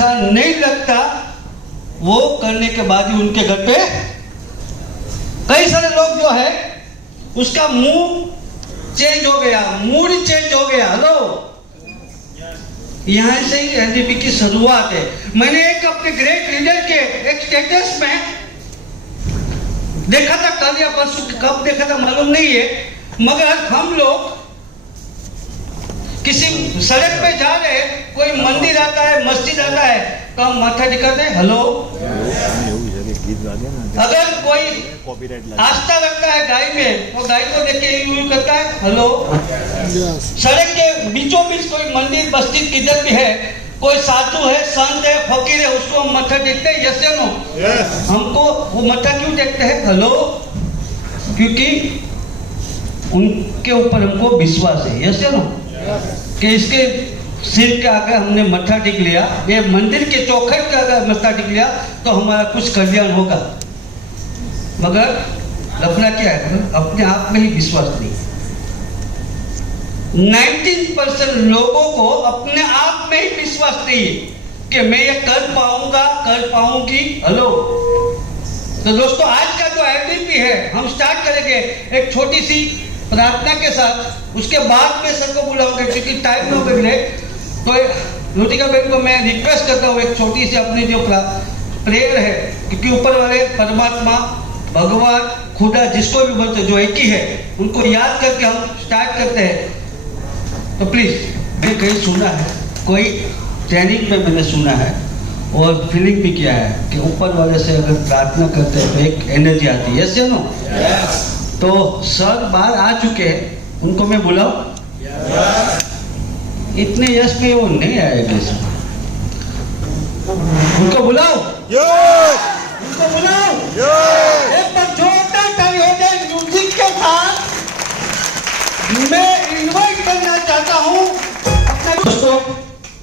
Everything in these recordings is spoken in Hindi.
अच्छा नहीं लगता, वो करने के बाद ही उनके घर पे कई सारे लोग जो है उसका मुंह चेंज हो गया, मूड चेंज हो गया। हेलो, यहाँ से ही एलडीपी की शुरुआत है। मैंने एक अपने ग्रेट लीडर के एक स्टेटस में देखा था, कल या परसों, कब देखा था मालूम नहीं है, मगर हम लोग किसी सड़क पे जा रहे, कोई मंदिर आता है, मस्जिद आता है, तो हम माथा टिकाते हैं, हेलो। अगर कोई आस्था रखता है गाय में, वो गाय को देख के यूं करता है, हेलो। सड़क के बीचों बीच कोई मंदिर मस्जिद किधर भी है, कोई साधु है, संत है, फकीर है, उसको हम मत्था टेकते हैं, यस या नो? हमको वो मत्था क्यों टेकते हैं? हेलो, क्योंकि उनके ऊपर हमको विश्वास है, यस या नो? कि इसके सिर के आगे हमने मत्था टेक लिया, ये मंदिर के चौखट के आगे मत्था टेक लिया, तो हमारा कुछ कल्याण होगा। मगर लफड़ा क्या है, अपने आप में ही विश्वास नहीं। 19% लोगों को अपने आप में ही विश्वास नहीं है कि मैं ये कर पाऊंगा, कर पाऊंगी। हेलो, तो दोस्तों आज का जो एलडीपी है, हम स्टार्ट करेंगे एक छोटी सी प्रार्थना के साथ, उसके बाद में सबको बुलाऊंगा क्योंकि टाइम हो गया। तो रोटिका बहन को मैं रिक्वेस्ट करता हूँ एक छोटी सी अपनी जो प्रेयर है, क्योंकि ऊपर वाले परमात्मा, भगवान, खुदा, जिसको भी बोलते जो एक ही है, उनको याद करके हम स्टार्ट करते हैं। तो प्लीज, मैं कहीं सुना है, कोई ट्रेनिंग में मैंने सुना है और फीलिंग भी किया है कि ऊपर वाले से अगर प्रार्थना करते हैं तो एक एनर्जी आती है, यस या नो? तो सर बाहर आ चुके हैं, उनको मैं बुलाऊं? इतने यश में वो नहीं आएगा, उनको बुलाओ, उनको बुलाओ। एक बार जोरदार ताली हो जाए म्यूजिक के साथ। मैं इन्वाइट करना चाहता हूँ अपने दोस्तों,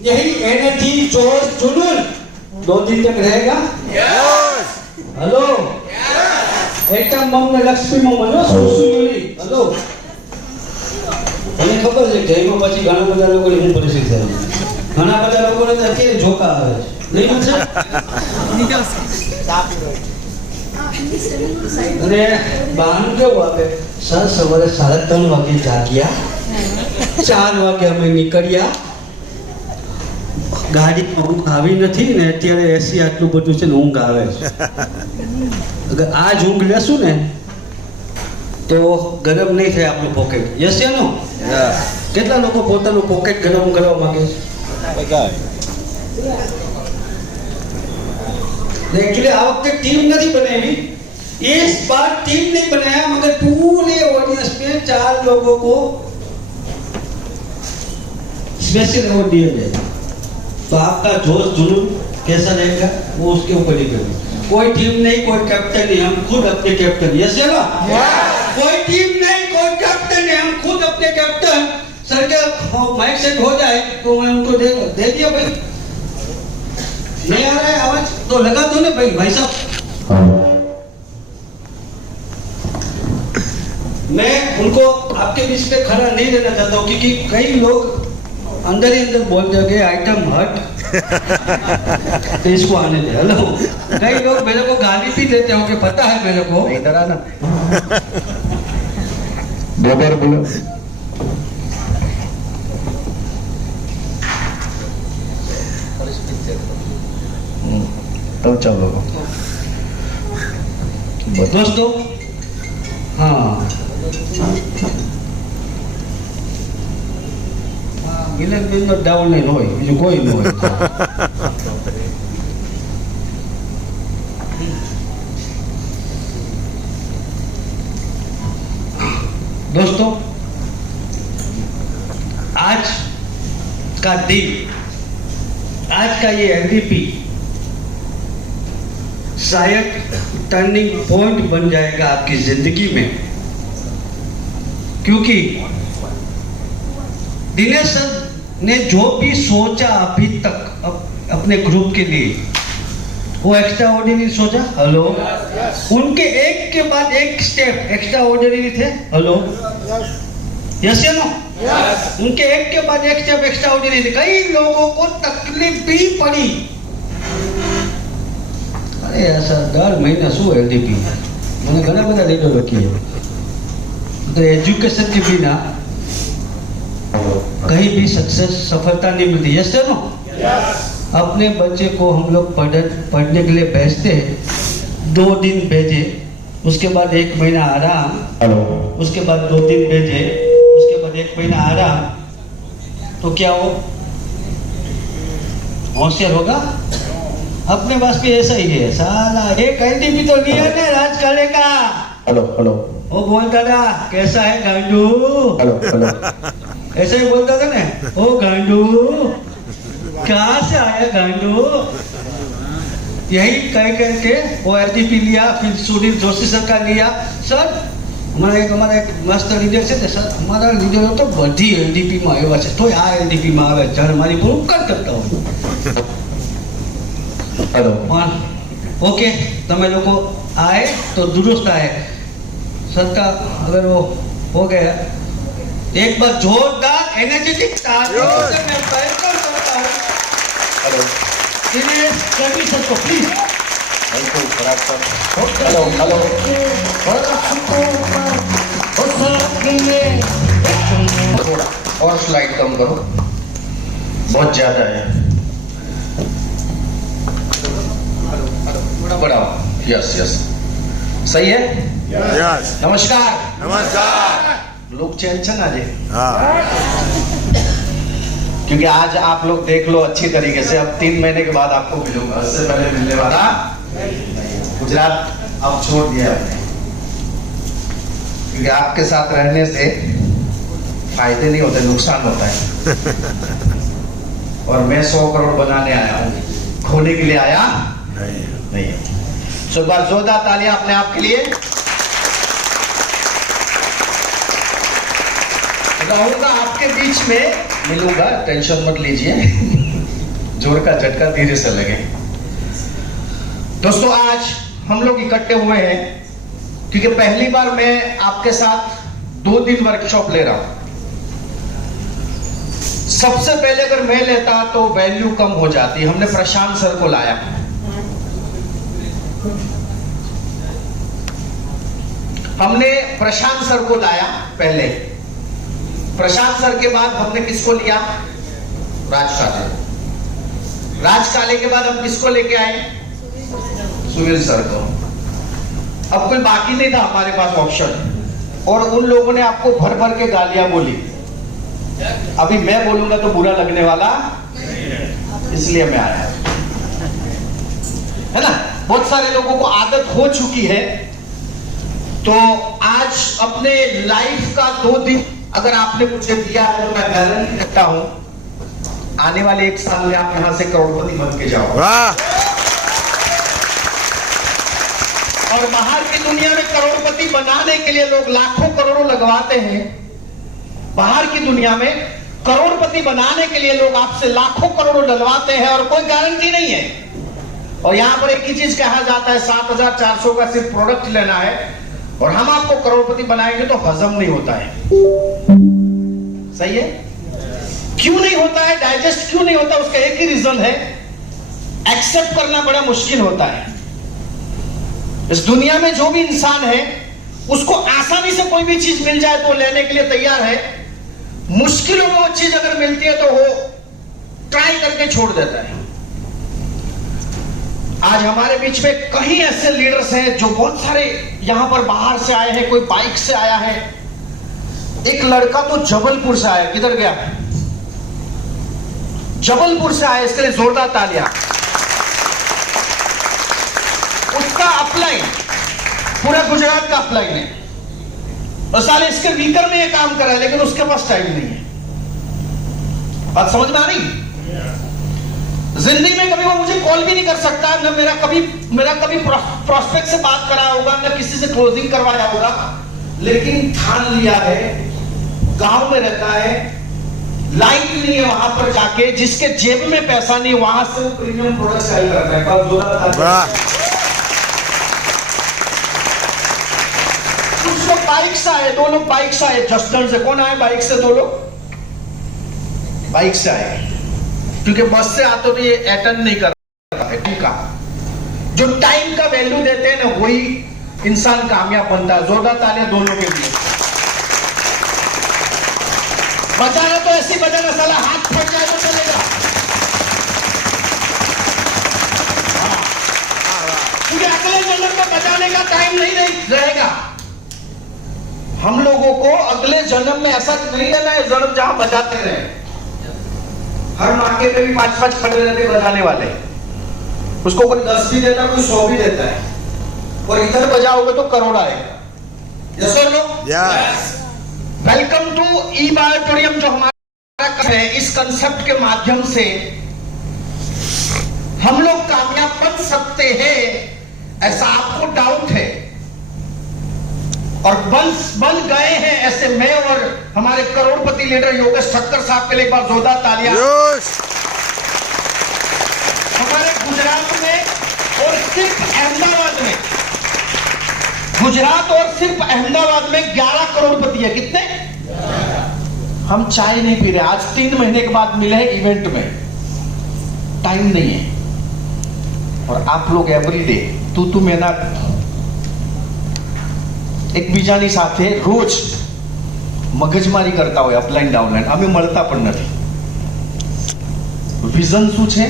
यही एनर्जी, जोश, जुनून 2 दिन तक रहेगा। हेलो, एकदम मम्मी लक्ष्मी मम्मी सुसुली। हेलो, મને ખબર છે કે એમાં પછી ઘણા બધા લોકોની હું પરિસ્થિતિ થાય, ઘણા બધા લોકોને તો અત્યારે ઝોકા આવે છે, નહીં બનશે? અને બહાનું કેવું આપે, સર સવારે 3:30 વાગે જાગ્યા, 4 વાગે અમે નીકળ્યા, ગાડીમાં ઊંઘ આવી નથી ને અત્યારે એસી આટલું બધું છે ને ઊંઘ આવે છે। અગર આ જ ઊંઘ લેશું ને તો ગરમ નહીં થાય આપણું પોકેટ, યસ યા નો? કેટલા લોકો પોતાનું પોકેટ ગરમ કરવા માંગે છે? एक्चुअली आ वक्त टीम नहीं बनाई, इस बार टीम नहीं बनाया, मगर पूरे ऑडियंस में 4 लोगों को स्पेशल अवार्ड दिया जाएगा। तो आपका जोश जुनून कैसा रहेगा वो उसके ऊपर ही करेगा। कोई टीम नहीं, कोई कैप्टन नहीं, हम खुद अपने कैप्टन, यस या नो? कोई टीम नहीं, कोई कैप्टन नहीं, हम खुद अपने कैप्टन। सर का माइक सेट हो जाए तो मैं उनको दे दिया भाई, नहीं आ रहा है आवाज तो लगा दो ना भाई साहब। मैं उनको आपके बीच पे खड़ा नहीं रहना चाहता हूँ क्योंकि कई लोग अंदर ही अंदर बोल जाएंगे आइटम हट तो इसको आने दे। हेलो, कई लोग मेरे को गाली भी देते होंगे, पता है मेरे को। इधर आना, दो बार बोलो। तो चलो दोस्तों, हाँ મિલન બેન ડાઉન નહીં હોય, બીજું કોઈ ન હોય। दोस्तों, आज का दिन, आज का ये एलडीपी शायद टर्निंग पॉइंट बन जाएगा आपकी जिंदगी में, क्योंकि दिनेश सर ने जो भी सोचा अभी तक अपने ग्रुप के लिए, वो एक्स्ट्रा ऑर्डिनरी सोचा। हेलो, उनके एक के बाद एक स्टेप एक्स्ट्रा ऑर्डिनरी थे। हेलो, यस या नो? उनके एक के बाद एक स्टेप एक्स्ट्रा ऑर्डिनरी थे। कई लोगों को तकलीफ भी पड़ी, અરે યાર સર દર મહિને શું LDP મને ઘણા બધા લીડર લખીએ तो एजुकेशन के बिना कहीं भी सक्सेस सफलता नहीं मिलती। Yes sir no? अपने बच्चे को हम लोग पढ़ने के लिए भेजते हैं, 2 दिन भेजे, उसके बाद 1 महीना आराम, उसके बाद 2 दिन भेजे, उसके बाद 1 महीना आराम, तो क्या हो होशियार होगा? अपने पास भी ऐसा ही है साला। एक LDP तो लिया ना राज काले का। हेलो वो बोलता था कैसा है गांडू, हेलो ऐसे ही बोलता था ना, ओ गांडू कहाँ से आया गांडू, यही कह करके वो LDP लिया। फिर सुनील जोशी सर का लिया। सर हमारा एक मस्त लीडर है सर, हमारा लीडर तो बड़ी LDP में आया है, तो आ LDP में आवे जन हमारी पूरा कर सकता हूँ। हेलो ओके तमे लोग आए तो दुरुस्त आए सत्ता, अगर वो हो गया एक बार जोरदार एनर्जेटिक तालियों से मैं वेलकम करता हूं। हेलो दिनेश कवि सर को प्लीज। हेलो थोड़ा और स्लाइड कम करो, बहुत ज्यादा है। थोड़ा बढ़ाओ। यस सही है। यस नमस्कार नमस्कार। लोग चैन छे ना जी, क्योंकि आज आप लोग देख लो अच्छी तरीके से। अब 3 महीने के बाद आपको मिलूंगा, इससे पहले मिलने वाला गुजरात अब छोड़ दिया आपने, क्योंकि आपके साथ रहने से फायदे नहीं होते, नुकसान होता है। और मैं 100 करोड़ बनाने आया हूँ, खोने के लिए आया नहीं। सो एक बार जोरदार तालियां अपने आप के लिए। रहूंगा आपके बीच में, मिलूंगा, टेंशन मत लीजिए। जोर का झटका धीरे से लगे। दोस्तों आज हम लोग इकट्ठे हुए हैं क्योंकि पहली बार मैं आपके साथ 2 दिन वर्कशॉप ले रहा हूं। सबसे पहले अगर मैं लेता तो वैल्यू कम हो जाती। हमने प्रशांत सर को लाया, हमने प्रशांत सर को लाया पहले। प्रशांत सर के बाद हमने किसको लिया? राज काले के बाद हम किसको लेके आए? सुनील सर को। अब कोई बाकी नहीं था हमारे पास ऑप्शन, और उन लोगों ने आपको भर भर के गालियां बोली। अभी मैं बोलूंगा तो बुरा लगने वाला, इसलिए मैं आया, है ना। बहुत सारे लोगों को आदत हो चुकी है। तो आज अपने लाइफ का 2 दिन अगर आपने मुझे दिया है तो मैं गारंटी करता हूं आने वाले 1 साल में आप यहां से करोड़पति बन के जाओगे। और बाहर की दुनिया में करोड़पति बनाने के लिए लोग लाखों करोड़ों लगवाते हैं। बाहर की दुनिया में करोड़पति बनाने के लिए लोग आपसे लाखों करोड़ों डलवाते हैं और कोई गारंटी नहीं है। और यहां पर एक ही चीज कहा जाता है, 7,400 का सिर्फ प्रोडक्ट लेना है और हम आपको करोड़पति बनाएंगे, तो हजम नहीं होता है। सही है? क्यों नहीं होता है? डाइजेस्ट क्यों नहीं होता? उसका एक ही रीजन है, एक्सेप्ट करना बड़ा मुश्किल होता है। इस दुनिया में जो भी इंसान है उसको आसानी से कोई भी चीज मिल जाए तो लेने के लिए तैयार है। मुश्किलों में वो चीज अगर मिलती है तो वो ट्राई करके छोड़ देता है। आज हमारे बीच में कई ऐसे लीडर्स हैं जो बहुत सारे यहां पर बाहर से आए हैं। कोई बाइक से आया है, एक लड़का तो जबलपुर से आया। किधर गया? जबलपुर से आया, इसके लिए जोरदार तालियां। उसका अपलाइन पूरा गुजरात का अपलाइन है और साले इसके वीकर में ये काम कर रहा है, लेकिन उसके पास टाइम नहीं है। बात समझ में आ रही? जिंदगी में कभी वो मुझे कॉल भी नहीं कर सकता, न मेरा कभी प्रोस्पेक्ट से बात करा होगा, न किसी से क्लोजिंग करवाया होगा, लेकिन ठान लिया है, गांव में रहता है, लाइट नहीं है वहां पर जाके, जिसके जेब में पैसा नहीं वहां से वो प्रीमियम प्रोडक्ट सेल करता है। कुछ लोग बाइक से आए, 2 लोग बाइक से आए जस्टन से। कौन आए बाइक से? 2 लोग बाइक से आए, क्योंकि बस से आते तो ये अटेंड नहीं कर रहा है। जो टाइम का वैल्यू देते हैं ना, वही इंसान कामयाब बनता है। जोरदार तालियां दोनों के लिए। बजाना तो ऐसी बजाना साला हाथ फट जाए तो चलेगा, क्योंकि अगले जन्म में बजाने का टाइम नहीं रहेगा। हम लोगों को अगले जन्म में ऐसा नहीं रहना है जन्म जहां बजाते रहे। हर मार्केट में भी 5-5 खड़े रहते बजाने वाले, उसको कोई 10 भी देता, कोई 100 भी देता है, और इधर बजाओगे तो करोड़ आएगा। यस और नो? यस। वेलकम टू ई बायोटोरियम, जो हमारा है। इस कंसेप्ट के माध्यम से हम लोग कामयाब बन सकते हैं, ऐसा आपको डाउट है, और बन गए हैं ऐसे मैं और हमारे करोड़पति लीडर योगेश ठक्कर साहब के लिए एक बार जोरदार तालियां। यस। हमारे गुजरात में और सिर्फ अहमदाबाद में, गुजरात और सिर्फ अहमदाबाद में 11 करोड़पति है। कितने? हम चाय नहीं पी रहे, आज 3 महीने के बाद मिले हैं इवेंट में, टाइम नहीं है। और आप लोग एवरीडे तू मेना एक બીજાની સાથે રોજ મગજમારી કરતા હોય, અપલાઈન ડાઉનલાઈન, અમે મળતા પણ નથી। विजन શું છે?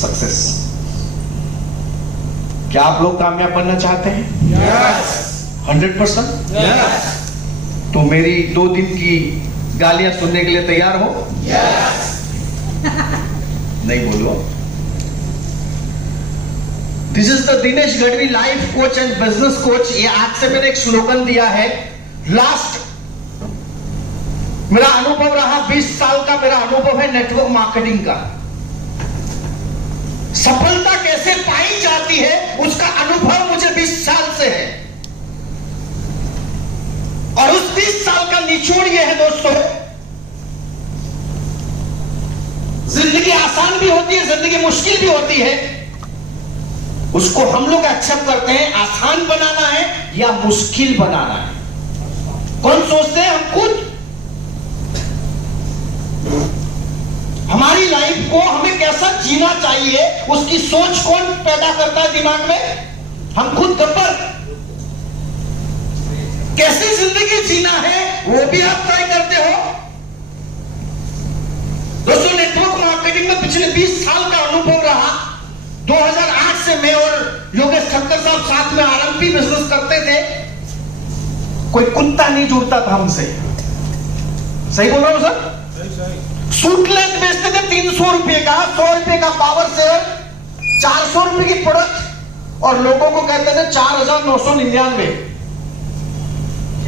सक्सेस। क्या आप लोग कामयाब बनना चाहते हैं? यस। 100%? यस। तो मेरी 2 दिन की गालियां सुनने के लिए तैयार हो? यस। नहीं बोलो। This is the Dinesh Gadhvi life coach and business coach. ये आज से मैंने एक स्लोगन दिया है। लास्ट मेरा अनुभव रहा 20 साल का, मेरा अनुभव है नेटवर्क मार्केटिंग का। सफलता कैसे पाई जाती है उसका अनुभव मुझे 20 साल से है, और उस 20 साल का निचोड़ ये है दोस्तों, जिंदगी आसान भी होती है, जिंदगी मुश्किल भी होती है। उसको हम लोग एक्सेप्ट करते हैं, आसान बनाना है या मुश्किल बनाना है। कौन सोचते हैं? हम खुद। हमारी लाइफ को हमें कैसा जीना चाहिए उसकी सोच कौन पैदा करता है दिमाग में? हम खुद। गब्बर, कैसी जिंदगी जीना है वो भी आप ट्राई करते हो। दोस्तों, नेटवर्क मार्केटिंग में पिछले 20 साल का अनुभव रहा। 2008 से मैं और योगेश ठक्कर साहब साथ में आरएमपी बिजनेस करते थे। कोई कुत्ता नहीं जुड़ता था हमसे। सही बोल रहा हूं सर? सूटलेस बेचते थे 300 रुपए का, 100 रुपए का पावर शेयर, 400 रुपए की प्रोडक्ट, और लोगों को कहते थे 4,999।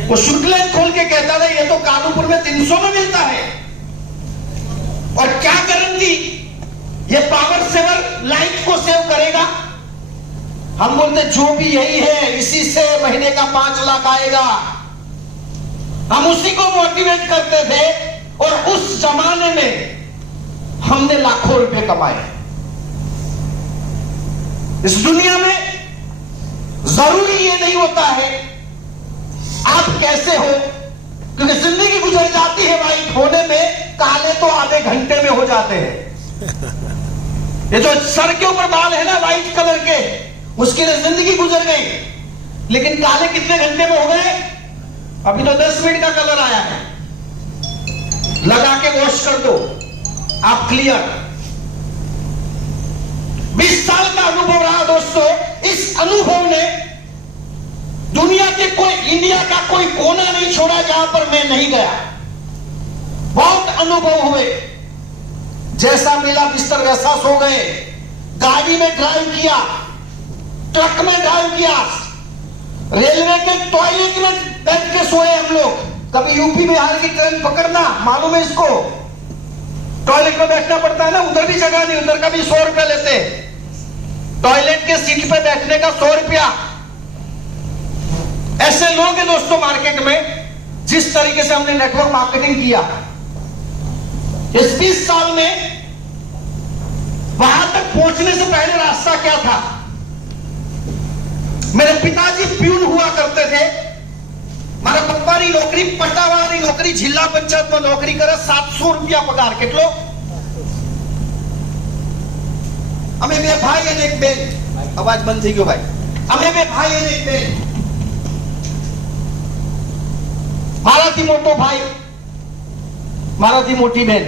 वो सूटलेस खोल के कहता था ये तो कानूपुर में 300 में मिलता है। और क्या गारंटी ये पावर सेवर लाइफ को सेव करेगा? हम बोलते जो भी यही है, इसी से महीने का 5 लाख आएगा। हम उसी को मोटिवेट करते थे, और उस जमाने में हमने लाखों रुपए कमाए। इस दुनिया में जरूरी ये नहीं होता है आप कैसे हो, क्योंकि जिंदगी गुजर जाती है वाइट होने में, काले तो आधे घंटे में हो जाते हैं। ये जो सर के ऊपर बाल है ना व्हाइट कलर के, उसके लिए जिंदगी गुजर गई, लेकिन काले कितने घंटे में हो गए? अभी तो 10 मिनट का कलर आया है, लगा के वॉश कर दो, आप क्लियर। 20 साल का अनुभव रहा दोस्तों। इस अनुभव ने दुनिया के इंडिया का कोई कोना नहीं छोड़ा जहां पर मैं नहीं गया। बहुत अनुभव हुए, जैसा मिला बिस्तर वैसा सो गए। गाड़ी में ड्राइव किया, ट्रक में ड्राइव किया, रेलवे के टॉयलेट में बैठ के सोए हम लोग। कभी यूपी बिहार की ट्रेन पकड़ना, मालूम है इसको, टॉयलेट में बैठना पड़ता है ना, उधर भी जगह नहीं, उधर का भी 100 रुपया लेते। टॉयलेट के सीट पे बैठने का 100 रुपया। ऐसे लोग हैं दोस्तों मार्केट में। जिस तरीके से हमने नेटवर्क मार्केटिंग किया इस 20 साल में, वहां तक पहुंचने से पहले रास्ता क्या था? मेरे पिताजी प्यून हुआ करते थे। મારા પપ્પાની નોકરી પટાવાળાની નોકરી જિલ્લા પંચાયતમાં નોકરી કરે, 700 રૂપિયા પગાર। કેટલો? અમે બે ભાઈ અને એક બેન. અવાજ બંધ થઈ ગયો ભાઈ. અમે બે ભાઈ અને એક બેન. મારાથી મોટો ભાઈ, મારાથી मोटी बहन.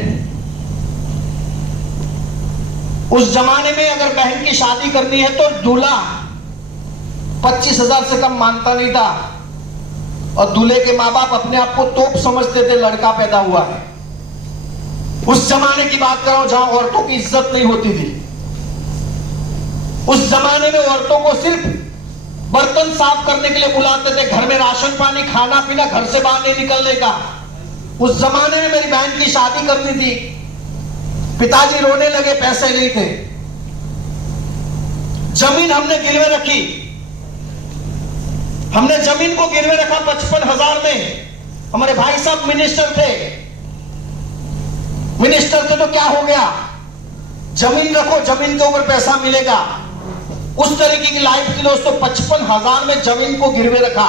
उस जमाने में अगर बहन की शादी करनी है तो दूल्हा 25,000 से कम मांगता नहीं था, और दूल्हे के माँ बाप अपने आप को तोप समझते थे, लड़का पैदा हुआ है. उस जमाने की बात कर रहा हूं जहां औरतों की इज्जत नहीं होती थी. उस जमाने में औरतों को सिर्फ बर्तन साफ करने के लिए बुलाते थे, घर में राशन पानी खाना पीना, घर से बाहर नहीं निकलने का. उस जमाने में मेरी बहन की शादी करनी थी, पिताजी रोने लगे, पैसे नहीं थे. जमीन हमने गिरवे रखी, हमने जमीन को गिरवे रखा 55,000 में. हमारे भाई साहब मिनिस्टर थे. मिनिस्टर थे तो क्या हो गया, जमीन रखो, जमीन के ऊपर पैसा मिलेगा. उस तरीके की लाइफ थी दोस्तों. 55,000 में जमीन को गिरवे रखा.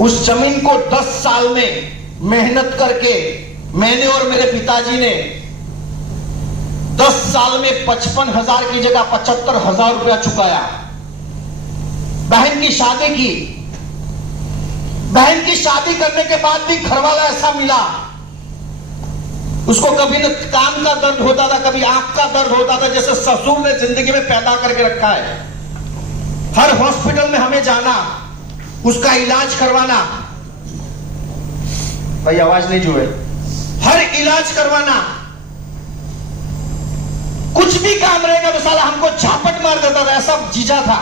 उस जमीन को 10 साल में मेहनत करके मैंने और मेरे पिताजी ने 10 साल में 55,000 की जगह 75,000 रुपया चुकाया. बहन की शादी की. बहन की शादी करने के बाद भी घरवाला ऐसा मिला, उसको कभी न कान का दर्द होता था, कभी आंख का दर्द होता था, जैसे ससुर ने जिंदगी में पैदा करके रखा है. हर हॉस्पिटल में हमें जाना, उसका इलाज करवाना. भाई आवाज नहीं जो है. हर इलाज करवाना. कुछ भी काम रहेगा तो साला हमको झापट मार देता था, ऐसा जीजा था.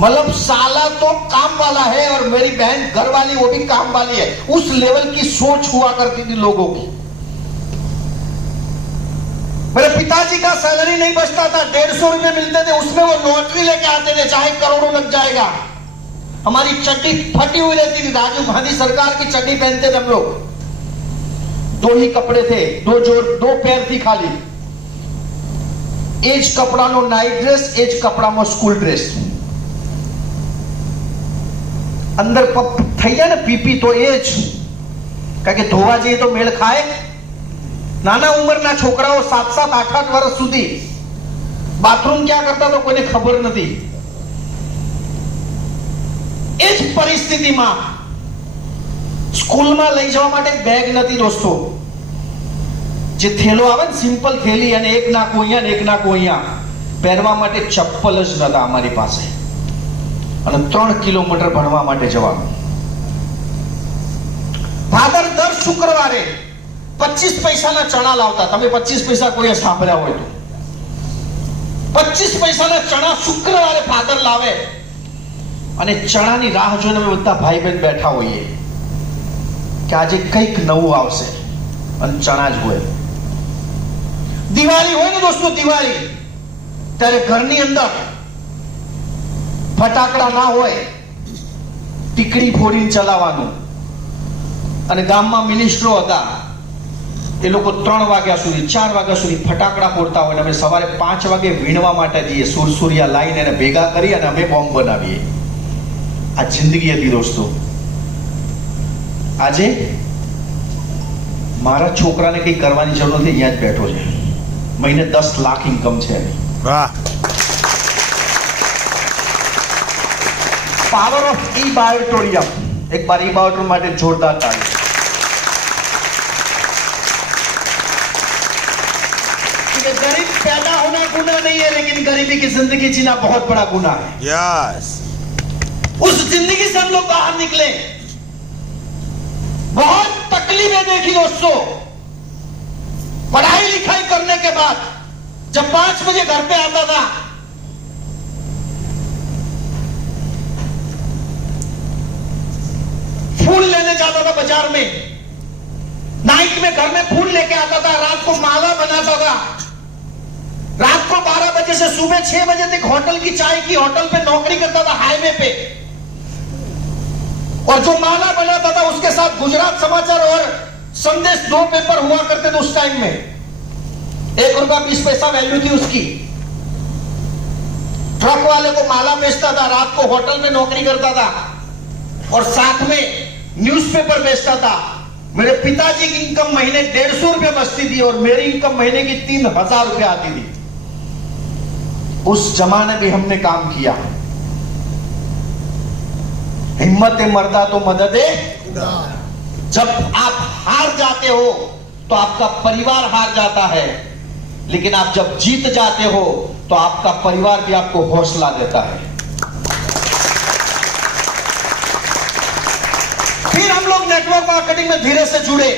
मतलब साला तो काम वाला है, और मेरी बहन घर वाली, वो भी काम वाली है. उस लेवल की सोच हुआ करती थी लोगों की. मेरे पिताजी का सैलरी नहीं बचता था, 150 रुपए मिलते थे, उसमें वो लॉटरी लेके आते थे, चाहे करोड़ों लग जाएगा. हमारी चड्डी फटी हुई रहती थी, राजीव गांधी सरकार की चड्डी पहनते थे हम लोग. 2 ही कपड़े थे, 2 जोड़, 2 पैर थी खाली. एज कपड़ा नो नाइट ड्रेस, एज कपड़ा नो स्कूल ड्रेस. અંદર થઈ જાય ને પીપી તો એ જ, કારણ કે ધોવા જઈએ તો મેળ ખાય. નાના ઉંમરના છોકરાઓ 7-7, 8-8 વર્ષ સુધી બાથરૂમ ક્યાં કરતા તો કોઈને ખબર નથી. એ જ પરિસ્થિતિમાં સ્કૂલમાં લઈ જવા માટે બેગ નથી દોસ્તો. જે થેલો આવે ને, સિમ્પલ થેલી, અને એક નાખું અહીંયા ને એક નાખું અહીંયા. પહેરવા માટે ચપ્પલ જ નતા અમારી પાસે, અને 3 કિલોમીટર ભણવા માટે જવાનું. ફાધર દર શુક્રવારે 25 પૈસાના ચણા લાવતા. તમે 25 પૈસા કોઈએ સાંભળ્યા હોય તો? 25 પૈસાના ચણા શુક્રવારે ફાધર લાવે, અને ચણાની રાહ જોઈને અમે બધા ભાઈ બહેન બેઠા હોઈએ કે આજે કંઈક નવું આવશે, અને ચણા જ હોય. દિવાળી હોય ને દોસ્તો, દિવાળી ત્યારે ઘરની અંદર ફટાકડા ના હોય, ટીકડી ફોડીને ચલાવવાનું. અને ગામમાં મિનિસ્ટરો હતા, એ લોકો 3 વાગ્યા સુધી, 4 વાગ્યા સુધી ફટાકડા ફોડતા હોય, અમે સવારે 5 વાગે વીણવા માટે જઈએ, સુરસુરિયા લાઈને એને ભેગા કરી અને અમે બોમ્બ બનાવીએ. આ જિંદગી હતી દોસ્તો. આજે મારા છોકરાને કંઈ કરવાની જરૂર નથી, અહીંયા જ બેઠો છે, મહિને 10 લાખ ઇન્કમ છે. વાહ. पावर ऑफ ई बायोटोरियम. एक बार ई बायोटोरियम માટે જોરદાર તાળી. गरीब पैदा होना गुनाह नहीं है, लेकिन गरीबी की जिंदगी जीना बहुत बड़ा गुनाह है. यस. उस जिंदगी से हम लोग बाहर निकले. बहुत तकलीफें देखी दोस्तों. पढ़ाई लिखाई करने के बाद जब 5 बजे घर पे आता था, फूल लेने जाता था बाजार में, नाइट में घर में फूल लेके आता था, रात को माला बनाता था. रात को 12 बजे से सुबह 6 बजे तक होटल की चाय की होटल पे नौकरी करता था, हाईवे पे. और जो माला बनाता था उसके साथ गुजरात समाचार और संदेश 2 पेपर हुआ करते थे उस टाइम में. 1 रुपया 20 पैसा वैल्यू थी उसकी. ट्रक वाले को माला बेचता था, रात को होटल में नौकरी करता था, और साथ में न्यूज़पेपर बेचता था. मेरे पिताजी की इनकम महीने 150 रुपये बचती थी और मेरी इनकम महीने की 3000 रुपये आती थी। उस जमाने में हमने काम किया। हिम्मत मर्दा तो मदद है। जब आप हार जाते हो तो आपका परिवार हार जाता है, लेकिन आप जब जीत जाते हो तो आपका परिवार भी आपको हौसला देता है। फिर हम लोग नेटवर्क मार्केटिंग में धीरे से जुड़े।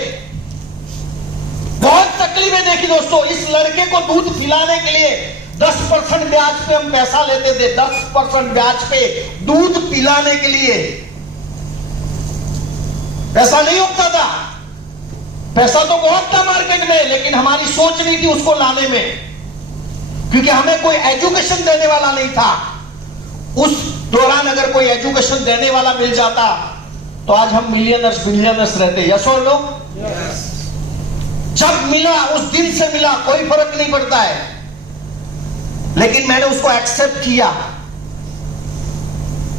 बहुत तकलीफें देखी दोस्तों। इस लड़के को दूध पिलाने के लिए 10% ब्याज पे हम पैसा लेते थे। 10% ब्याज पे दूध पिलाने के लिए पैसा नहीं उठता था। पैसा तो बहुत था मार्केट में, लेकिन हमारी सोच नहीं थी उसको लाने में, क्योंकि हमें कोई एजुकेशन देने वाला नहीं था। उस दौरान अगर कोई एजुकेशन देने वाला मिल जाता तो आज हम मिलियनर्स बिलियनर्स रहते। यस और नो? जब मिला, उस दिन से मिला, कोई फर्क नहीं पड़ता है, लेकिन मैंने उसको एक्सेप्ट किया।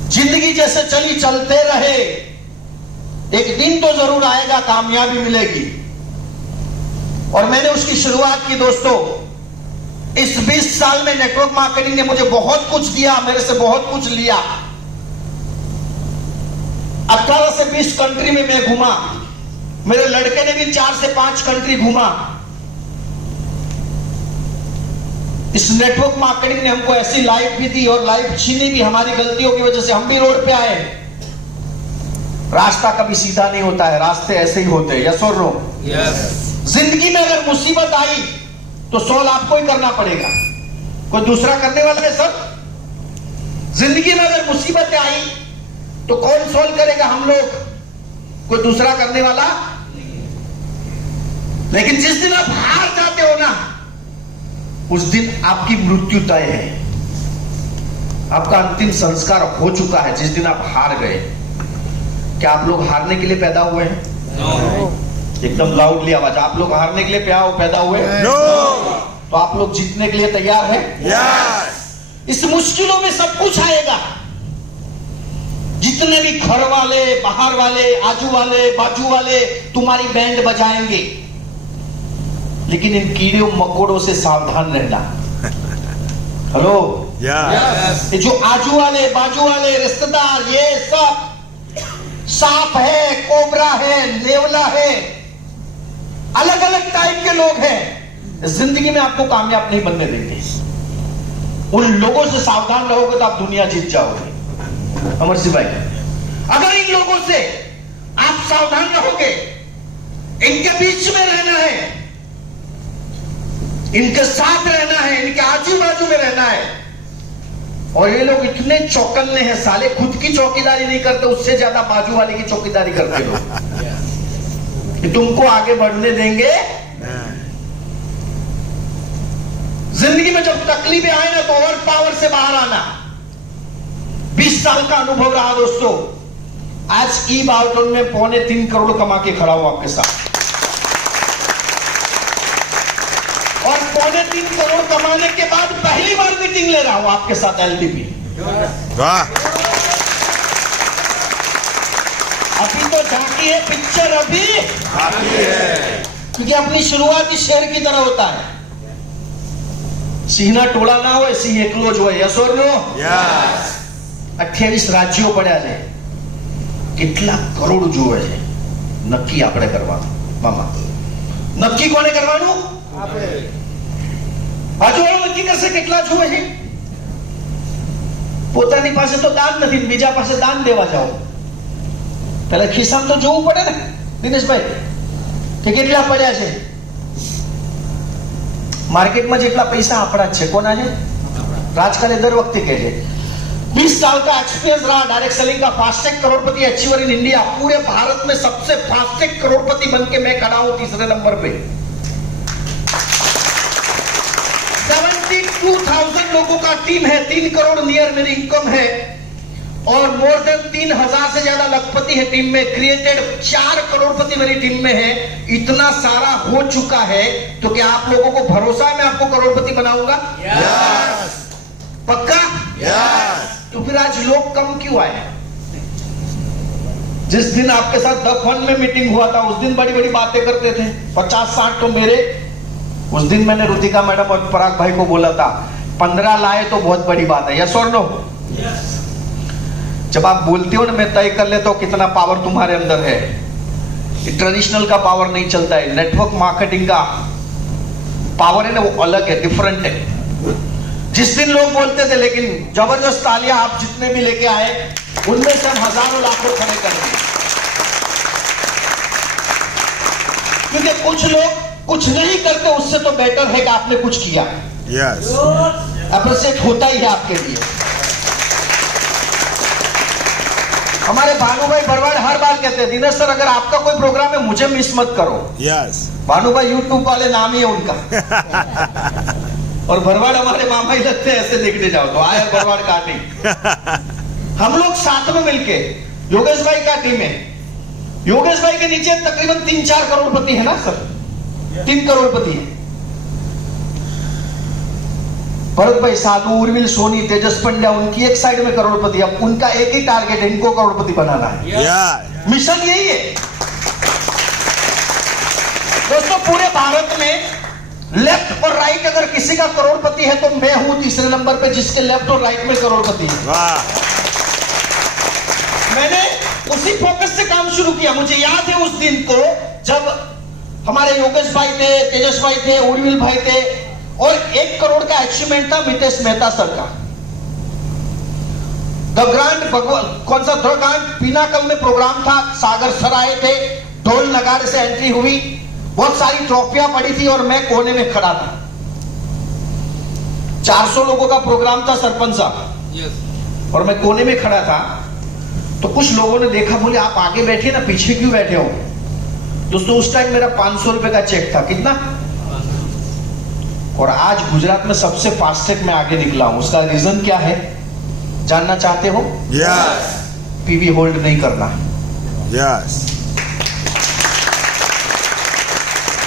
जिंदगी जैसे चली चलते रहे, एक दिन तो जरूर आएगा, कामयाबी मिलेगी। और मैंने उसकी शुरुआत की दोस्तों। इस 20 साल में नेटवर्क मार्केटिंग ने मुझे बहुत कुछ दिया, मेरे से बहुत कुछ लिया। 18 से 20 कंट्री में मैं घूमा। मेरे लड़के ने भी 4 से 5 कंट्री घूमा। इस नेटवर्क मार्केटिंग ने हमको ऐसी लाइफ भी दी और लाइफ छीनी भी। हमारी गलतियों की वजह से हम भी रोड पे आए। रास्ता कभी सीधा नहीं होता है, रास्ते ऐसे ही होते हैं। यस और नो? जिंदगी में अगर मुसीबत आई तो सॉल्व आपको ही करना पड़ेगा, कोई दूसरा करने वाला है सर? जिंदगी में अगर मुसीबतें आई तो कौन सॉल्व करेगा? हम लोग, कोई दूसरा करने वाला। लेकिन जिस दिन आप हार जाते हो ना, उस दिन आपकी मृत्यु तय है। आपका अंतिम संस्कार हो चुका है जिस दिन आप हार गए। क्या आप लोग हारने के लिए पैदा हुए हैं? No. एकदम लाउडली आवाज। आप लोग हारने के लिए पैदा हुए? No. तो आप लोग जीतने के लिए तैयार हैं? Yes. इस मुश्किलों में सब कुछ आएगा। जितने भी घर वाले, बाहर वाले, आजू वाले, बाजू वाले तुम्हारी बैंड बजाएंगे, लेकिन इन कीड़ों मकोड़ों से सावधान रहना। हेलो? Yes. ये जो आजू वाले, बाजू वाले, रिश्तेदार, ये सब सांप है, कोबरा है, नेवला है, अलग अलग टाइप के लोग हैं। जिंदगी में आपको कामयाब नहीं बनने देंगे। उन लोगों से सावधान रहोगे तो आप दुनिया जीत जाओगे। अमर सिंह भाई, अगर इन लोगों से आप सावधान रहोगे, इनके बीच में रहना है, इनके साथ रहना है, इनके आजू बाजू में रहना है। और ये लोग इतने चौकन्ने हैं साले, खुद की चौकीदारी नहीं करते, उससे ज्यादा बाजू वाले की चौकीदारी करते लोग। कि तुमको आगे बढ़ने देंगे? जिंदगी में जब तकलीफें आए ना तो ओवर पावर से बाहर आना। 20 साल का अनुभव रहा दोस्तों। आज ई बाउटन में 3.25 करोड़ कमा के खड़ा हूं आपके साथ, और 3.25 करोड़ कमाने के बाद पहली बार मीटिंग ले रहा हूं आपके साथ एलडीपी। अभी तो झांकी है, पिक्चर अभी है। क्योंकि अपनी शुरुआत ही शेर की तरह होता है। સિંહના ટોળા ના હોય, સિંહ એકલો જ હોય. Yes or no? Yes. 28 રાજ્યો પડ્યા છે, કેટલા કરોડ જોવે છે, નક્કી આપણે કરવાનું. મામા, નક્કી કોને કરવાનું? બાજુવાળો નક્કી કરશે કેટલા જોવે છે. પોતાની પાસે તો દાન નથી, બીજા પાસે દાન દેવા જાઓ. પેલા ખિસ્સામાં તો જોવું પડે ને દિનેશભાઈ કે કેટલા પડ્યા છે. मार्केट में જેટલા પૈસા આપણા છે, કોના છે? રાજકાલે દર વખતે કહે છે 20 साल का एक्सपीरियंस रहा डायरेक्ट सेलिंग का, fastest Crorepati achiever in India. पूरे भारत में सबसे फास्टेस्ट करोड़पति बन के मैं खड़ा हूं 3रे नंबर पे। 72,000 लोगों का टीम है, 3 करोड़ नियर मेरी इनकम है, और मोर देन 3,000 से ज्यादा लखपति है टीम में। क्रिएटेड 4 करोड़पति मेरी टीम में है। इतना सारा हो चुका है तो क्या आप लोगों को भरोसा है मैं आपको करोड़पति बनाऊंगा? Yes. पक्का? Yes. तो फिर आज लोग कम क्यों आए? जिस दिन आपके साथ द फन में मीटिंग हुआ था उस दिन बड़ी बड़ी बातें करते थे, 50-60 तो मेरे। उस दिन मैंने रुतिका मैडम और पराग भाई को बोला था 15 लाए तो बहुत बड़ी बात है, यस और नो? जब आप बोलते हो ना मैं तय कर लेता हूं कितना पावर तुम्हारे अंदर है। ट्रेडिशनल का पावर नहीं चलता है, नेटवर्क मार्केटिंग का पावर है ना, वो अलग है, डिफरेंट है। जिस दिन लोग बोलते थे लेकिन जबरदस्त तालियां आप जितने भी लेके आए उनमें से हम हजारों लाखों खड़े कर दिए, क्योंकि कुछ लोग कुछ नहीं करते उससे तो बेटर है कि आपने कुछ किया। Yes. अप्रिशिएट होता ही है आपके लिए। हमारे भानु भाई बरवाड़ हर बार कहते हैं दिनेश सर अगर आपका कोई प्रोग्राम है मुझे मिस मत करो। Yes. भानु भाई यूट्यूब वाले नाम ही है उनका। और भरवाड़ हमारे मामा ही लगते हैं, ऐसे देखने जाओ तो आया भरवाड़ काटी। हम लोग साथ में मिलके, योगेश भाई का टीम है, योगेश भाई के नीचे तकरीबन 3-4 करोड़पति है ना सर, 3 करोड़पति है। भरत भाई साधु, उर्विल सोनी, तेजस पंड्या उनकी एक साइड में करोड़पति, अब उनका एक ही टारगेट है, इनको करोड़पति बनाना है। Yeah. मिशन यही है दोस्तों। पूरे भारत में लेफ्ट और राइट अगर किसी का करोड़पति है तो मैं हूं तीसरे नंबर पे, जिसके लेफ्ट और राइट में करोड़पति है। Wow. मैंने उसी फोकस से काम शुरू किया। मुझे याद है उस दिन को जब हमारे योगेश भाई थे, तेजस भाई थे, उर्विल भाई थे, और 1 करोड़ का अचीवमेंट था मितेश मेहता सर का। द ग्रांड कौन सा द ग्रांड पिनाकल में प्रोग्राम था, सागर सर आए थे, ढोल नगाड़े से एंट्री हुई, बहुत सारी ट्रॉफियां पड़ी थी और मैं कोने में खड़ा था। 400 लोगों का प्रोग्राम था सरपंच साहब, और मैं कोने में खड़ा था। तो कुछ लोगों ने देखा, बोले आप आगे बैठे ना, पीछे क्यों बैठे हो? दोस्तों उस टाइम मेरा 500 रुपए का चेक था, कितना? और आज गुजरात में सबसे फास्टेस्ट में आगे निकला हूं। उसका रीजन क्या है जानना चाहते हो? Yes. पीवी होल्ड नहीं करना। Yes.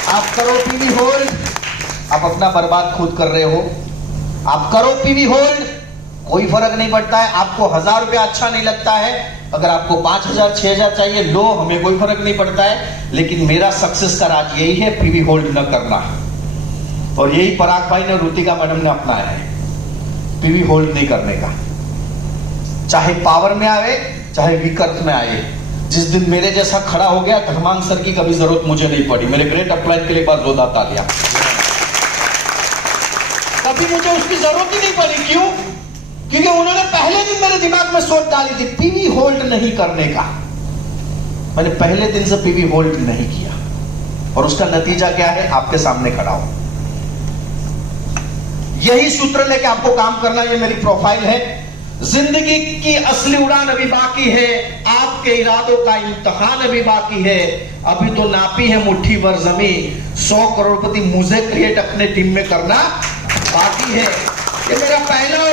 आप करो पीवी होल्ड, आप अपना बर्बाद खुद कर रहे हो। आप करो पीवी होल्ड, कोई फर्क नहीं पड़ता है। आपको 1000 रुपया अच्छा नहीं लगता है, अगर आपको 5000 6000 चाहिए लो, हमें कोई फर्क नहीं पड़ता है। लेकिन मेरा सक्सेस का राज यही है, पीवी होल्ड न करना। और यही पराग भाई ने, रुतिका मैडम ने अपनाया है, पीवी होल्ड नहीं करने का। चाहे पावर में आए चाहे विकर्त में आए। जिस दिन मेरे जैसा खड़ा हो गया, धर्मांग सर की कभी जरूरत मुझे नहीं पड़ी। मेरे ग्रेट अपलाइन के लिए एक बार जोरदार तालियां। कभी मुझे उसकी जरूरत ही नहीं पड़ी। क्यों? क्योंकि उन्होंने पहले दिन मेरे दिमाग में सोच डाली थी पीवी होल्ड नहीं करने का। मैंने पहले दिन से पीवी होल्ड नहीं किया, और उसका नतीजा क्या है आपके सामने खड़ा हूं। यही सूत्र लेके आपको काम करना, ये मेरी प्रोफाइल है। जिंदगी की असली उड़ान अभी बाकी है, आपके इरादों का इम्तिहान अभी बाकी है। अभी तो नापी है मुट्ठी भर जमीन, 100 करोड़पति मुझे क्रिएट अपने टीम में करना बाकी है। ये मेरा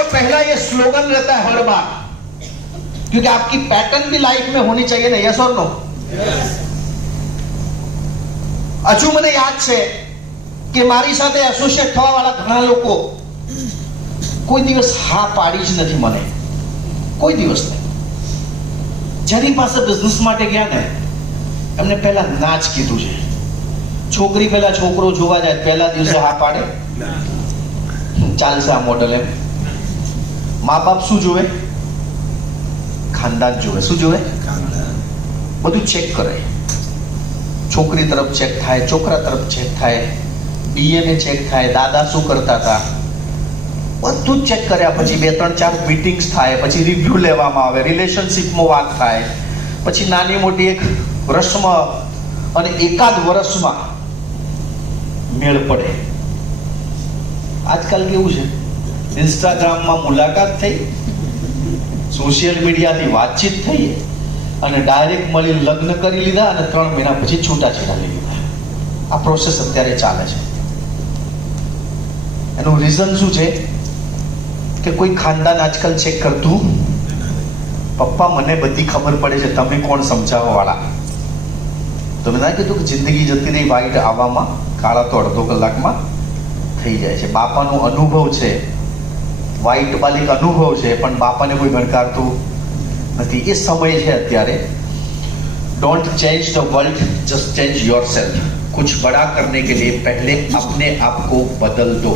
पहला ये स्लोगन रहता है हर बार, क्योंकि आपकी पैटर्न भी लाइफ में होनी चाहिए ना, यस और नो? हजू મને યાદ છે કે મારી સાથે એસોસિએટ થવા વાળા ઘણા લોકો કોઈ દિવસ હા પાડી જ નથી મને, કોઈ દિવસ નહીં। જેની પાસે બિઝનેસ માટે ગયા ને એમને પહેલા ના જ કીધું છે। છોકરી પહેલા છોકરો જોવા જાય, પહેલા દિવસે હા પાડે, ચાલશે આ મોડલ એમ। મા બાપ શું જોવે? ખાનદાન જોવે। શું જોવે? બધું ચેક કરે। છોકરી તરફ ચેક થાય, છોકરા તરફ ચેક થાય, ડીએનએ ચેક થાય, દાદા શું કરતા હતા, બધું ચેક કર્યા પછી 2-3-4 મીટિંગ્સ થાય, પછી રિવ્યુ લેવામાં આવે, રિલેશનશિપમાં વાત થાય, પછી નાની મોટી એક રસ્મ, અને એકાદ વર્ષમાં મેળ પડે। આજકાલ કેવું છે, ઇન્સ્ટાગ્રામમાં મુલાકાત થઈ, સોશિયલ મીડિયાથી વાતચીત થઈ, અને ડાયરેક્ટ મળી લગ્ન કરી લીધા, અને 3 મહિના પછી છૂટાછેડા લઈ લીધા। આ પ્રોસેસ અત્યારે ચાલે છે। એનું રીઝન શું છે કે કોઈ ખાનદાન આજકાલ ચેક કરતું, પપ્પા મને બધી ખબર પડે છે, તમે કોણ સમજાવવા વાળા? તો મેં ના કીધું કે જિંદગી જતી રહી, વાઈટ આવવામાં કાળા તો અડધો કલાકમાં થઈ જાય છે। બાપાનો અનુભવ છે, વાઈટ બાલિક અનુભવ છે, પણ બાપાને કોઈ ગણકારતું નથી। એ સમય છે અત્યારે। Don't change the world, just change yourself. कुछ बड़ा करने के लिए पहले अपने आप को बदल दो।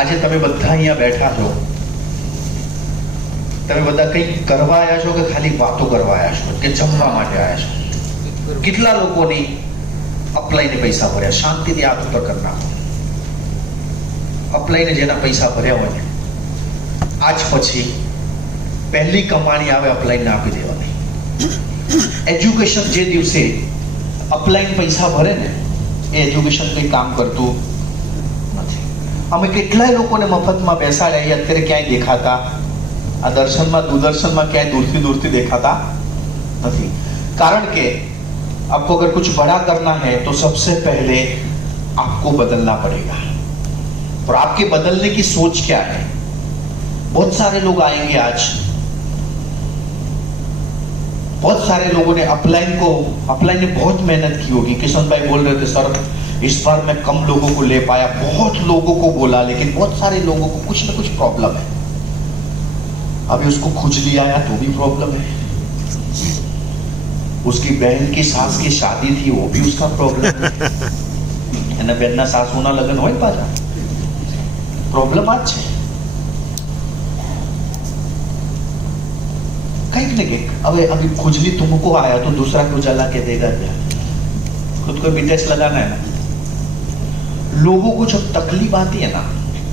आज તમે બધા અહીંયા બેઠા છો, તમે બધા કંઈક કરવા આવ્યા છો કે ખાલી વાતો કરવા આવ્યા છો કે જમવા માટે આવ્યા છો? કેટલા લોકોની અપ્લાઈને પૈસા ભર્યા? શાંતિથી હાથ ઉપર કરી નાખો. અપ્લાઈને જેના પૈસા ભર્યા હોય આજ પછી પહેલી કમાણી આવે અપ્લાઈને આપી દેવાની. એજ્યુકેશન જે દિવસે અપ્લાઈને પૈસા ભરે ને એ એજ્યુકેશન કંઈ કામ કરતું નથી. અમે કેટલાય લોકોને મફતમાં બેસાડ્યા, એ અત્યારે ક્યાંય દેખાતા, આ દર્શનમાં દૂરદર્શનમાં ક્યાંય दूरથી દેખાતા નથી. કારણ કે आपको अगर कुछ बड़ा करना है तो सबसे पहले आपको बदलना पड़ेगा. और आपके बदलने की सोच क्या है? बहुत सारे लोग आएंगे आज, बहुत सारे लोगों ने अपलाइन ने बहुत मेहनत की होगी. किशन भाई बोल रहे थे सर इस बार मैं कम लोगों को ले पाया, बहुत लोगों को बोला लेकिन बहुत सारे लोगों को कुछ ना कुछ प्रॉब्लम है. अभी उसको खुजली आया तो भी प्रॉब्लम है, उसकी बहन की सास की शादी थी वो भी उसका प्रॉब्लम है. एना बहन सासू ना लगन होय पाछा प्रॉब्लम आज है. कहीं न कहीं अब अभी खुजली तुमको आया तो दूसरा को जला के देगा क्या? खुद को भी टेस्ट लगाना है ना. लोगों को जब तकलीफ आती है ना,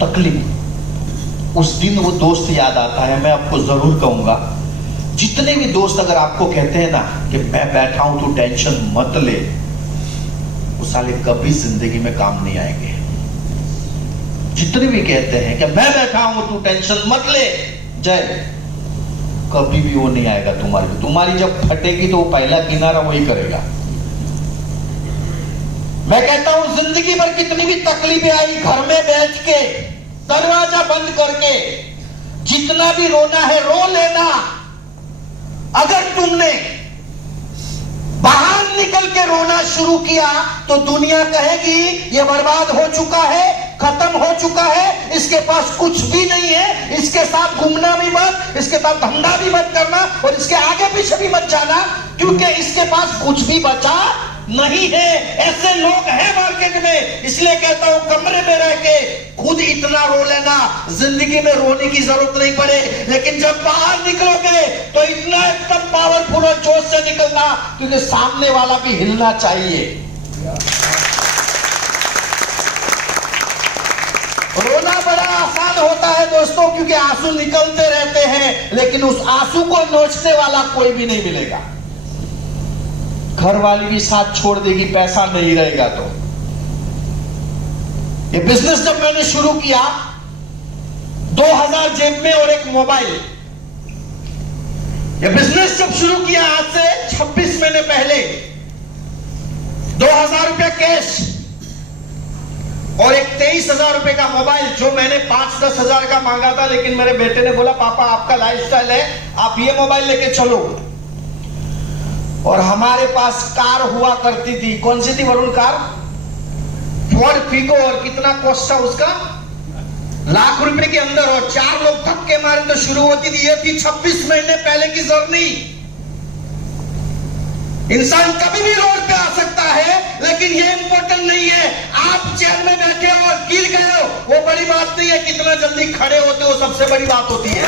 तकलीफ, उस दिन वो दोस्त याद आता है. मैं आपको जरूर कहूंगा, जितने भी दोस्त अगर आपको कहते हैं ना कि मैं बैठा हूं तो टेंशन मत ले, वो साले कभी जिंदगी में काम नहीं आएंगे. जितने भी कहते हैं कि मैं बैठा हूं तू टेंशन मत ले, जय, कभी भी वो नहीं आएगा तुम्हारी. तुम्हारी जब फटेगी तो वो पहला किनारा वही करेगा. मैं कहता हूं जिंदगी भर कितनी भी तकलीफें आई, घर में बैठ के दरवाजा बंद करके जितना भी रोना है रो लेना. अगर तुमने बाहर निकल के रोना शुरू किया तो दुनिया कहेगी ये बर्बाद हो चुका है, खत्म हो चुका है, इसके पास कुछ भी नहीं है, इसके साथ घूमना भी मत, इसके साथ धंधा भी मत करना और इसके आगे पीछे भी मत जाना क्योंकि इसके पास कुछ भी बचा नहीं है. ऐसे लोग हैं मार्केट में. इसलिए कहता हूं कमरे में रह के खुद इतना रो लेना, जिंदगी में रोने की जरूरत नहीं पड़े, लेकिन जब बाहर निकलोगे तो इतना एकदम पावरफुल और जोश से निकलना क्योंकि सामने वाला भी हिलना चाहिए. रोना बड़ा आसान होता है दोस्तों क्योंकि आंसू निकलते रहते हैं, लेकिन उस आंसू को नोचने वाला कोई भी नहीं मिलेगा. घर वाली भी साथ छोड़ देगी, पैसा नहीं रहेगा. तो ये बिजनेस जब मैंने शुरू किया 2000 जेब में और एक मोबाइल, ये बिजनेस जब शुरू किया आज से 26 महीने पहले 2000 रुपया कैश और एक 23,000 रुपए का मोबाइल जो मैंने 5-10 हजार का मांगा था, लेकिन मेरे बेटे ने बोला पापा आपका लाइफस्टाइल है, आप ये मोबाइल लेके चलो. और हमारे पास कार हुआ करती थी, कौन सी थी वरुण कार? Ford Figo. और कितना कॉस्ट था उसका? लाख रुपए के अंदर. और 4 लोग धक्के मारे तो शुरू होती थी. ये थी 26 महीने पहले की जर्नी. इंसान कभी भी रोड पे आ सकता है, लेकिन ये इंपॉर्टेंट नहीं है आप चेयर में बैठे हो और गिर गए हो, वो बड़ी बात नहीं है. कितना जल्दी खड़े होते हो सबसे बड़ी बात होती है.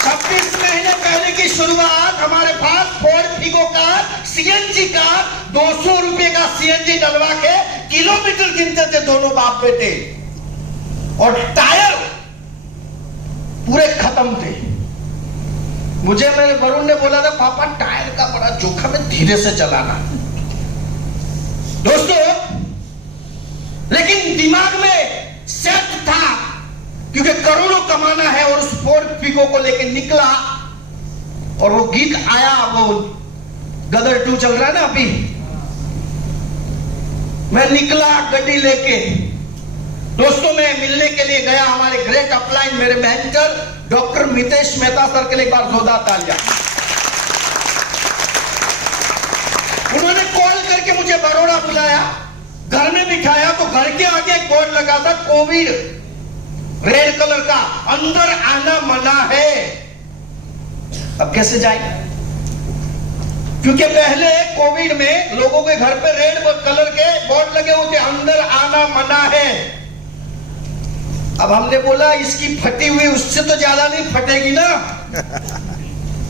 26 महीने पहले की शुरुआत हमारे पास Ford Figo car, CNG car, 200 रुपए का सीएनजी डलवा के किलोमीटर गिनते थे दोनों बाप बेटे. और टायर पूरे खत्म थे. मुझे मेरे वरुण ने बोला था पापा टायर का बड़ा जोखिम है, धीरे से चलाना. दोस्तों लेकिन दिमाग में सेट था क्योंकि करोड़ों कमाना है. और उस फोर्ड फिगो को लेके निकला और वो गीत आया, वो गदर 2 चल रहा है ना अभी. मैं निकला गड्डी लेके. दोस्तों मैं मिलने के लिए गया हमारे ग्रेट अपलाइन मेरे mentor doctor Mitesh Mehta sir के लिए एक बार जोरदार तालियां. उन्होंने कॉल करके मुझे बड़ौदा बुलाया, घर में बिठाया तो घर के आगे एक बोर्ड लगा था कोविड रेड कलर का, अंदर आना मना है। अब कैसे जाए? क्योंकि पहले कोविड में लोगों के घर पे रेड कलर के बोर्ड लगे हुए थे, अंदर आना मना है। अब हमने बोला इसकी फटी हुई उससे तो ज्यादा नहीं फटेगी ना।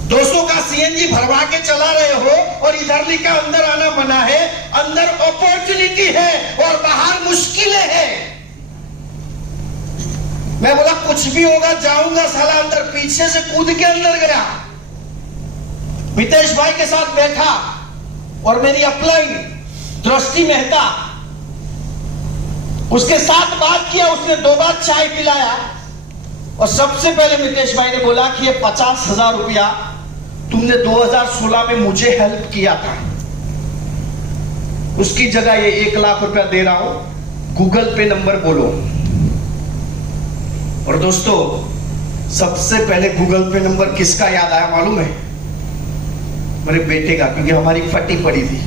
200 का सीएनजी भरवा के चला रहे हो और इधर लिखा अंदर आना मना है। अंदर अपॉर्चुनिटी है और बाहर मुश्किलें हैं। मैं बोला कुछ भी होगा जाऊंगा साला अंदर, पीछे से कूद के अंदर गया। मितेश भाई के साथ बैठा और मेरी अपलाइन दृष्टि मेहता, उसके साथ बात किया। उसने 2 बार चाय पिलाया और सबसे पहले मितेश भाई ने बोला कि ये 50,000 रुपया तुमने 2016 में मुझे हेल्प किया था, उसकी जगह ये 1 लाख रुपया दे रहा हूं, गूगल पे नंबर बोलो। और दोस्तों सबसे पहले गूगल पे नंबर किसका याद आया मालूम है? मेरे बेटे का, क्योंकि हमारी फटी पड़ी थी।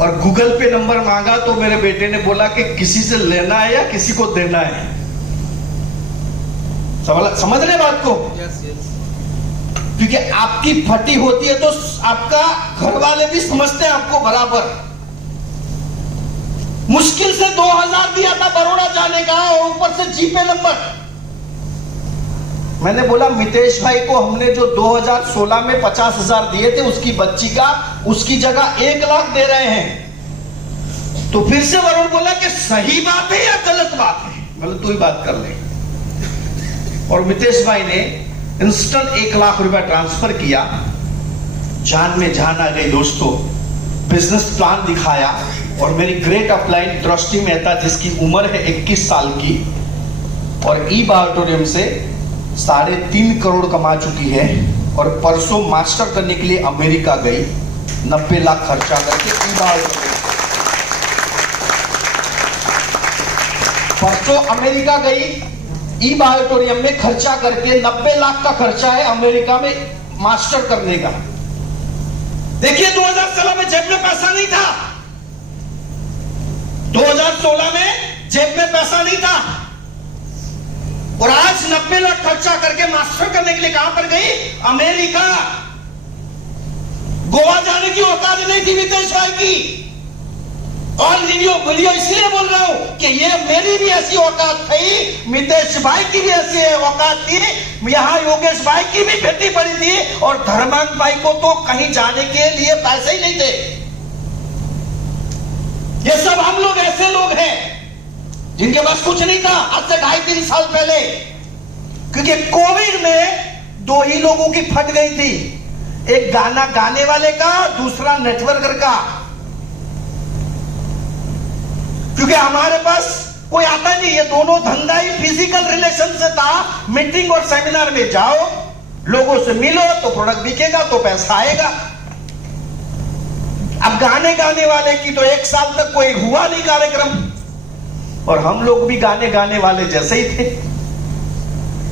और गूगल पे नंबर मांगा तो मेरे बेटे ने बोला कि किसी से लेना है या किसी को देना है। समझ रहे बात को? क्योंकि आपकी फटी होती है तो आपका घर वाले भी समझते हैं आपको बराबर। मुश्किल से 2,000 दिया था बड़ौदा जाने का और ऊपर से जीपे नंबर। मैंने बोला मितेश भाई को हमने जो 2016 में 50,000 दिए थे उसकी बच्ची का, उसकी जगह 1 लाख दे रहे हैं। तो फिर से वरुण बोला कि सही बात है या गलत बात है? मतलब तू ही बात कर ले। और मितेश भाई ने इंस्टेंट 1 लाख रुपया ट्रांसफर किया। जान में जान आ गई दोस्तों। बिजनेस प्लान दिखाया और मेरी ग्रेट अपलाइन दृष्टि मेहता, जिसकी उम्र है 21 साल की और ईबा ऑडिटोरियम से 3.5 करोड़ कमा चुकी है और परसों मास्टर करने के लिए अमेरिका गई, 90 लाख खर्चा करके। परसों अमेरिका गई, ईबा ऑडिटोरियम में खर्चा करके 90 लाख का खर्चा है अमेरिका में मास्टर करने का। देखिए 2016 में जेब में पैसा नहीं था, 2016 में जेब में पैसा नहीं था और आज 90 लाख खर्चा करके मास्टर करने के लिए कहां पर गई? अमेरिका। गोवा जाने की औकात नहीं थी मितेश भाई की। और वीडियो इसलिए बोल रहा हूं कि ये मेरी भी ऐसी औकात थी, मितेश भाई की भी ऐसी औकात थी, यहां योगेश भाई की भी बेटी पड़ी थी और धर्मांत भाई को तो कहीं जाने के लिए पैसे ही नहीं थे। ये सब हम लोग ऐसे लोग हैं जिनके पास कुछ नहीं था आज से 2.5-3 साल पहले। क्योंकि कोविड में 2 ही लोगों की फट गई थी, एक गाना गाने वाले का, दूसरा नेटवर्कर का। क्योंकि हमारे पास कोई आता नहीं, ये दोनों धंधा ही फिजिकल रिलेशन से था। मीटिंग और सेमिनार में जाओ, लोगों से मिलो तो प्रोडक्ट बिकेगा तो पैसा आएगा। अब गाने गाने वाले की तो 1 साल तक कोई हुआ नहीं कार्यक्रम और हम लोग भी गाने वाले जैसे ही थे।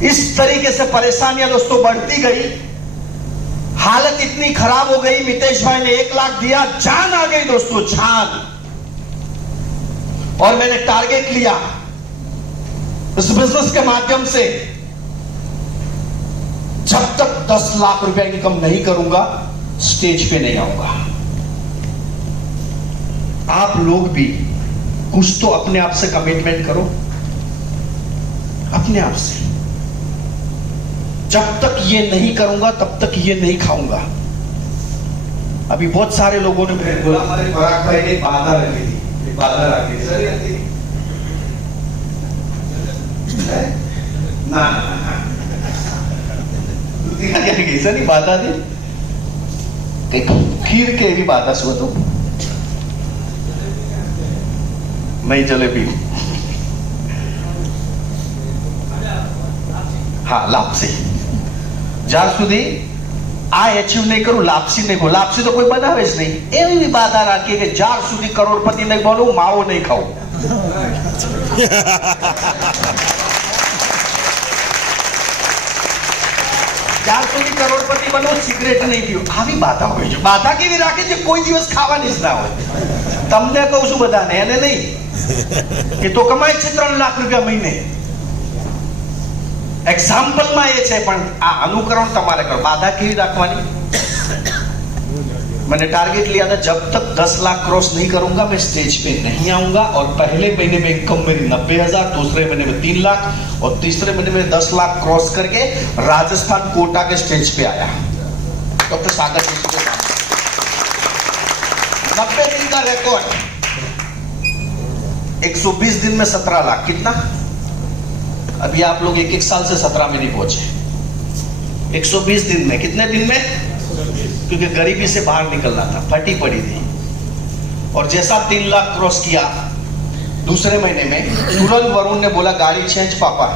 इस तरीके से परेशानियां दोस्तों बढ़ती गई, हालत इतनी खराब हो गई। मितेश भाई ने 1 लाख दिया, जान आ गई दोस्तों, जान। और मैंने टारगेट लिया इस बिजनेस के माध्यम से, जब तक 10 लाख रुपया इनकम नहीं करूंगा स्टेज पे नहीं आऊंगा। आप लोग भी कुछ तो अपने आप से कमिटमेंट करो, अपने आप से। जब तक ये नहीं करूंगा तब तक ये नहीं खाऊंगा। अभी बहुत सारे लोगों ने मुझे बोला हमारे पराग भाई ने बाधा रखी थी, बाधा रखी सर ना ऐसा नहीं बाधा थी, खीर के भी बाधा सुन दो नहीं जलेबी, हाँ लापसी। જ્યાર સુધી આ એચીવ નહીં કરું લાપસી નહીં ખાઉં, લાપસી તો કોઈ બનાવે જ નહીં, એવી બાધા રાખીએ કે જ્યાર સુધી કરોડપતિ નહીં બનવું માવો નહીં ખાવું। જ્યાર સુધી કરોડપતિ બનવું સિગરેટ નહીં પીવું, આવી બાધા હોય છે। બાધા કેવી રાખે છે? કોઈ દિવસ ખાવાની જ ના હોય। તમને કહું છું બધાને, એને નહીં, એ તો કમાય છે 3 લાખ રૂપિયા મહિને. એક્ઝામ્પલમાં એ છે, પણ આ અનુકરણ તમારે કરો. બાધા કેવી રાખવાની? मैंने टारगेट लिया था, जब तक 10 लाख क्रॉस नहीं करूंगा मैं स्टेज पे नहीं आऊंगा. और पहले महीने में इनकम मेरी 90,000, दूसरे महीने में 3 लाख और तीसरे महीने में 10 लाख क्रॉस करके राजस्थान कोटा के स्टेज पे आया डॉक्टर सागर जोशी के सामने. 90 दिन का रिकॉर्ड, 120 दिन में 17 लाख. कितना? अभी आप लोग 1-1 साल से 17 में नहीं पहुंचे. 120 दिन में, कितने दिन में? क्योंकि गरीबी से बाहर निकलना था, फटी पड़ी थी. और जैसा 3 लाख क्रॉस किया दूसरे महीने में, तुरंत वरुण ने बोला गाड़ी चेंज पापा,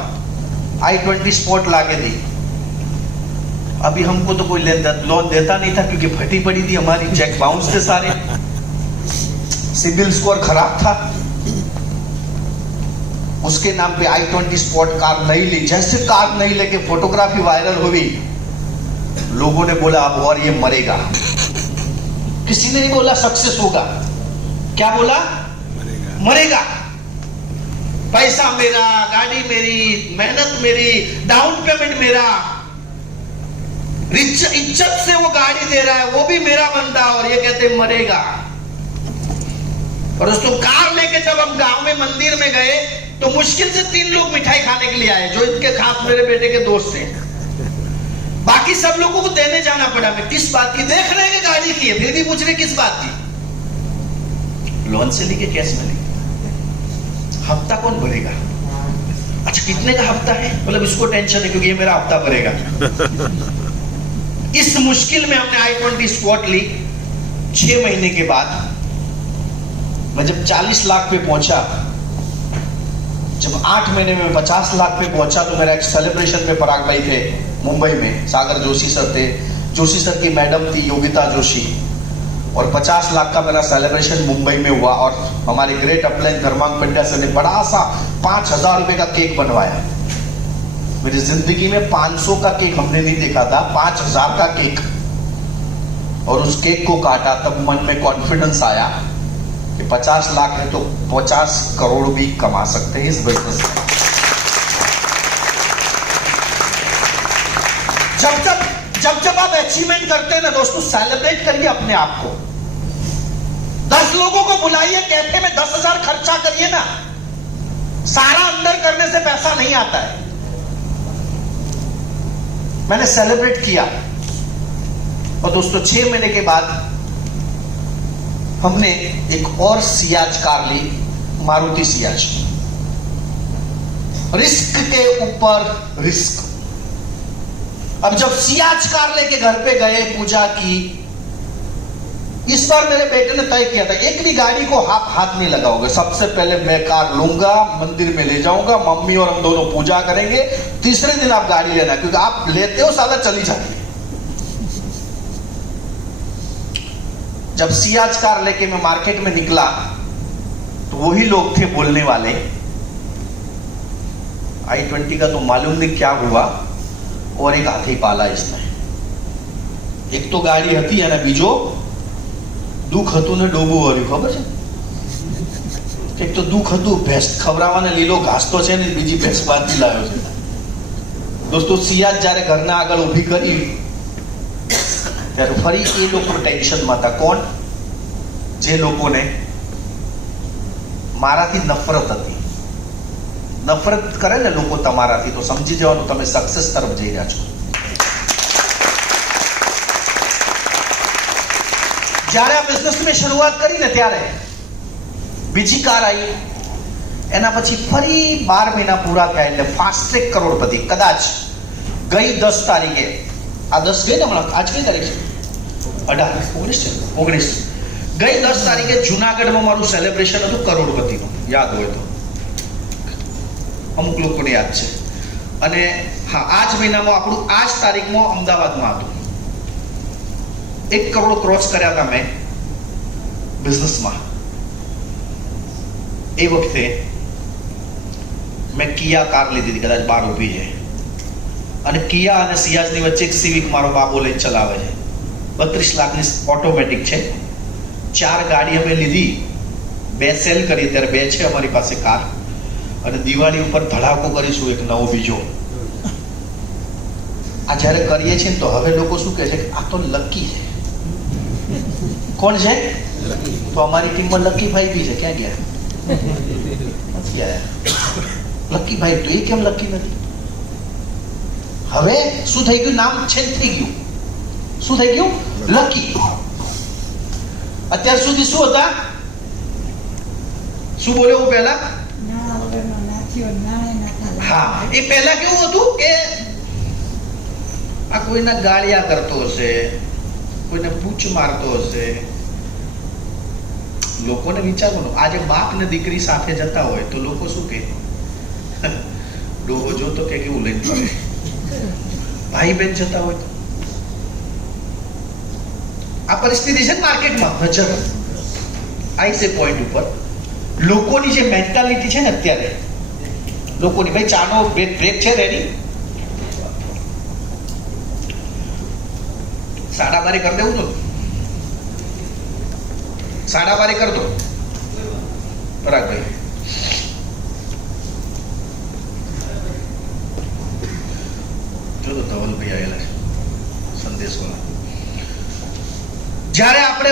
i20 स्पोर्ट लाके दी. अभी हमको तो कोई लोन देता नहीं था क्योंकि फटी पड़ी थी हमारी, चेक बाउंस थे सारे, सिबिल स्कोर खराब था. उसके नाम पे i20 स्पोर्ट कार नहीं ली. जैसे कार नहीं लेके फोटोग्राफी वायरल हुई, लोगों ने बोला अब और ये मरेगा. किसी ने नहीं बोला सक्सेस होगा. क्या बोला? मरेगा. पैसा मेरा, गाड़ी मेरी, मेहनत मेरी, डाउन पेमेंट मेरा, इज्जत से वो गाड़ी दे रहा है, वो भी मेरा बंदा, और ये कहते मरेगा. और दोस्तों, कार लेके जब हम गांव में मंदिर में गए तो मुश्किल से 3 लोग मिठाई खाने के लिए आए, जो इनके खास मेरे बेटे के दोस्त थे. बाकी सब लोगों को देने जाना पड़ा. मैं किस बात की? देख रहे हैं कि गाड़ी की है, फिर भी पूछ रहे किस बात की? लोन से ली के कैश में ली? हफ्ता कौन भरेगा? अच्छा, कितने का हफ्ता है? मतलब इसको टेंशन है क्योंकि ये मेरा हफ्ता भरेगा. इस मुश्किल में हमने i20 स्पॉट ली. 6 महीने के बाद मैं जब 40 लाख पे पहुंचा, जब 8 महीने में 50 लाख पे पहुंचा, तो मेरा एक सेलिब्रेशन में पराग भाई थे मुंबई में, सागर जोशी सर थे, जोशी सर की मैडम थी योगिता जोशी, और 50 लाख का मेरा सेलिब्रेशन मुंबई में हुआ. और हमारे ग्रेट अपलाइन धर्मांग पंड्या सर ने बड़ा सा 5,000 रुपए का केक बनवाया. मेरी जिंदगी में 500 का केक हमने नहीं देखा था, 5,000 का केक. और उस केक को काटा, तब मन में कॉन्फिडेंस आया कि 50 लाख है तो 50 करोड़ भी कमा सकते हैं इस बिजनेस में. जब आप अचीवमेंट करते हैं ना दोस्तों, सेलिब्रेट करिए अपने आप को. 10 लोगों को बुलाइए कैफे में, 10,000 खर्चा करिए ना. सारा अंदर करने से पैसा नहीं आता है. मैंने सेलिब्रेट किया. और दोस्तों, 6 महीने के बाद हमने एक और सियाज कार ली, मारुति सियाज. रिस्क के ऊपर रिस्क. अब जब सियाज कार लेके घर पे गए, पूजा की, इस बार मेरे बेटे ने तय किया था एक भी गाड़ी को हाथ नहीं लगाओगे. सबसे पहले मैं कार लूंगा, मंदिर में ले जाऊंगा, मम्मी और हम दोनों पूजा करेंगे, तीसरे दिन आप गाड़ी लेना, क्योंकि आप लेते हो साला चली जाती है. जब सियाज कार लेके मैं मार्केट में निकला तो वही लोग थे बोलने वाले, i20 का तो मालूम नहीं क्या हुआ, और एक हाथी पाला इसने. एक तो गाड़ी હતી અને બીજો દુઃખ હતું ને ડોબું વર્યું. ખબર છે? એક તો દુઃખ હતું, ભેંસ ખવડાવવાને લીલો ઘાસ તો છે ને, બીજી ભેંસ બાંધી લાવ્યો છે. દોસ્તો, સિયાજ જ્યારે ઘરના આગળ ઊભી કરી ત્યારે ફરી એ લોકો ટેન્શનમાં હતા. કોણ? જે લોકોને મારાથી નફરત હતી. નફરત કરે ને લોકો તમારાથી, તો સમજી જવાનું તમે સક્સેસ તરફ જઈ રહ્યા છો. જ્યારે આ બિઝનેસ મેં શરૂઆત કરી ને ત્યારે બીજી કાર આવી, એના પછી ફરી 12 મહિના પૂરા થયા એટલે ફાસ્ટ ટ્રેક કરોડપતિ. કદાચ ગઈ 10 તારીખે, આ 10 ગઈ ને હમણાં, આજ કઈ તારીખ છે? 19 ગઈ 10 તારીખે જુનાગઢમાં મારું સેલિબ્રેશન હતું કરોડપતિનું, યાદ હોય તો. અમુક લોકોને યાદ છે. અને હા, આ જ મહિનામાં આપણું આ જ તારીખમાં અમદાવાદમાં હતું. 1 કરોડ ક્રોસ કર્યા હતા મેં બિઝનેસમાં. એ વખતે મેં કિયા કાર લીધી હતી, કદાચ 12 ઊભી છે. અને કિયા અને સિયાજની વચ્ચે એક સિવિક મારો બાબો લઈને ચલાવે છે. 32 લાખની ઓટોમેટિક છે. 4 ગાડી અમે લીધી 2 સેલ કરી, ત્યારે 2 છે અમારી પાસે કાર, અને દિવાળી ઉપર ધડાકો કરીશું એક નવો બીજો. આ જ્યારે કરીએ છીએ ને તો હવે લોકો શું કહે છે કે આ તો લકી છે. કોણ છે? તો અમારી ટીમમાં લકીભાઈ બી છે. ક્યાં ગયા? નથી ગયા. લકીભાઈ તો એ કેમ લકી નથી? હવે શું થઈ ગયું? નામ ચેન્જ થઈ ગયું. શું થઈ ગયું? લકી. અત્યાર સુધી શું હતા? શું બોલ્યો હું પહેલા? હા, એ પહેલા કેવું હતું કે આ કોઈના ગાળિયા કરતો હશે, કોઈને પૂછ મારતો હશે. લોકોને વિચારવાનું, આજે બાપ ને દીકરી સાથે જતા હોય તો લોકો શું કહે? ડોહો જોતો કે કેવું લઈને પડે. ભાઈ બેન જતા હોય તો આ પરિસ્થિતિ છે માર્કેટમાં. નજર આઈ છે પોઈન્ટ ઉપર. લોકોની જે મેન્ટાલિટી છે ને અત્યારે, લોકોની, ભાઈ ચાનો બ્રેક છે રેડી? 12:30 કરી દેવું તો 12:30 કરી દો પરાગભાઈ. જો તો ધવલભાઈ આવેલા છે સંદેશવાળા. જ્યારે આપણે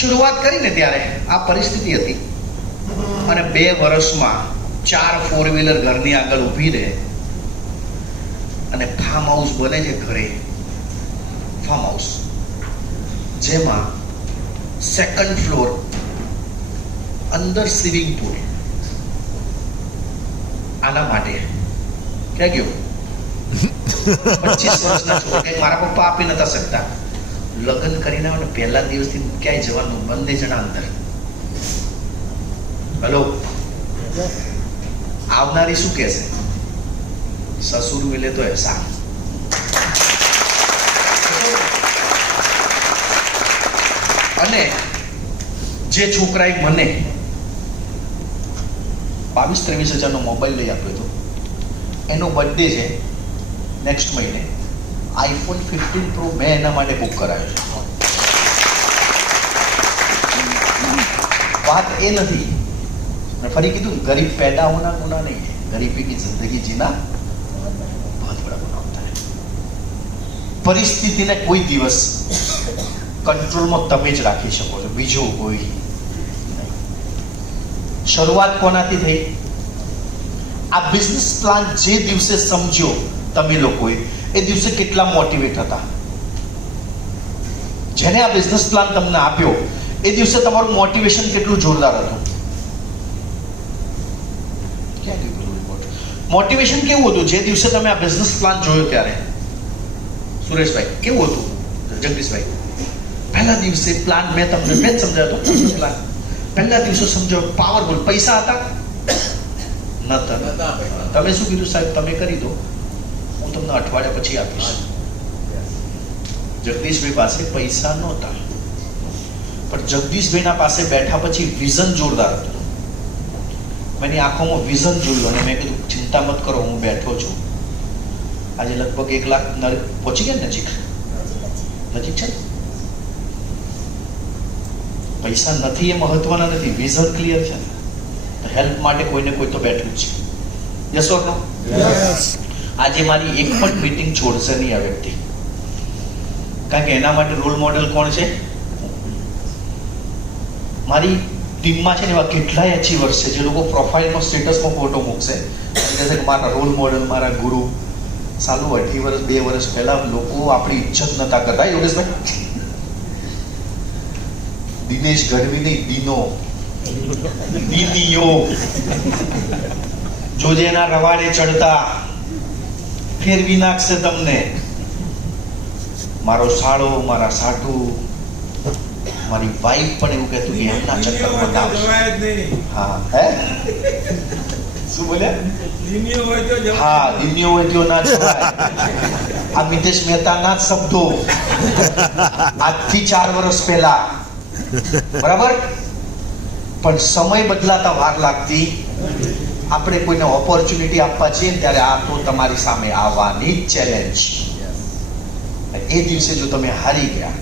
શરૂઆત કરીને ત્યારે આ પરિસ્થિતિ હતી, અને 2 વર્ષમાં 4 4 વ્હીલર ઘરની આગળ ઊભી રહે, અને ફાર્મ હાઉસ બને છે ઘરે. ફાર્મ હાઉસ જેમાં 2nd ફ્લોર, અંદર સ્વિમિંગ પુલ. આના માટે ક્યાં ગયો? 25 વર્ષના છોકરા કે મારા પપ્પા આપી નતા શકતા. લગ્ન કરીને આવે ને પહેલા દિવસથી ક્યાંય જવાનું બંને જણા અંદર. હેલો, આવનારી શું કહેશે? સસુર મિલે તો એહસાન. અને જે છોકરાએ મને 22-23 હજારનો મોબાઈલ લઈ આપ્યો હતો, એનો બર્થડે છે નેક્સ્ટ મહિને. iPhone 15 Pro મેં એના માટે બુક કરાવ્યો છે. बात ये नहीं, मैं फरी कीधु गरीब पैदा होना गुनाह नहीं है, गरीबी की जिंदगी जीना बहुत बड़ा गुनाह होता है. પરિસ્થિતિને કોઈ દિવસ કંટ્રોલમાં તમે જ રાખી શકો છો, બીજું કોઈ નહીં. શરૂઆત કોનાથી થઈ? આ બિઝનેસ પ્લાન જે દિવસે સમજ્યો તમે લોકોએ, એ દિવસે કેટલા મોટિવેટ હતા? જેને આ બિઝનેસ પ્લાન તમને આપ્યો એ દિવસે તમારું મોટિવેશન કેટલું જોરદાર હતું? મોટિવેશન કેવું હતું જે દિવસે તમે આ બિઝનેસ પ્લાન જોયો ત્યારે? સુરેશભાઈ કેવું હતું? જગદીશભાઈ પહેલા દિવસે પ્લાન મેં જ સમજાવ્યો બિઝનેસ પ્લાન. પહેલા દિવસે સમજો પાવરફુલ. પૈસા હતા? નતા. તમે શું કીધું? સાહેબ તમે કરી દો, હું તમને અઠવાડિયા પછી આપીશ. જગદીશભાઈ પાસે પૈસા નહોતા, પણ જગદીશભાઈના પાસે બેઠા પછી વિઝન જોરદાર હતું. મેં આંખોમાં વિઝન જોયું અને મેં કીધું ચિંતા મત કરો, હું બેઠો છું. આજે લગભગ 1 લાખ પહોંચી ગયા. નજીક છે. પૈસા નથી એ મહત્વના નથી, વિઝન ક્લિયર છે. તો હેલ્પ માટે કોઈને કોઈ તો બેઠું જ છે. યસ ઓર નો? આજે મારી એક પણ મીટિંગ છોડશે નહીં આ વ્યક્તિ, કારણ કે એના માટે રોલ મોડેલ કોણ છે? મારી ટીમમાં છે ને એવા કેટલાય અચીવર્સ છે જે લોકો પ્રોફાઇલમાં સ્ટેટસમાં ફોટો મૂકશે, કહેશે કે મારા રોલ મોડેલ, મારા ગુરુ. સાલું 18 વર્ષ 2 વર્ષ પહેલા લોકો આપણી ઇજ્જત નતા કરતા. યોગેશભાઈ, દિનેશ ગઢવી નહીં, દીનીઓ જોજે એના રવાડે ચડતા ફેરવી નાખશે તમને. મારો સાળો, મારા સાટુ, મારી વાઈફ પણ એવું કહેતું કે એમના ચક્કરમાં ના આવશે. હા, હે શું બોલ્યા? હા, દિન્યો હોય તો ના જવાય. આ મિતેશ મહેતાના જ શબ્દો આજથી 4 વર્ષ પહેલા. બરાબર? પણ સમય બદલાતા વાર લાગતી. આપણે કોઈને ઓપોર્ચ્યુનિટી આપવા છીએ ત્યારે આ તો તમારી સામે આવવાની ચેલેન્જ. એ દિવસે જો તમે હારી ગયા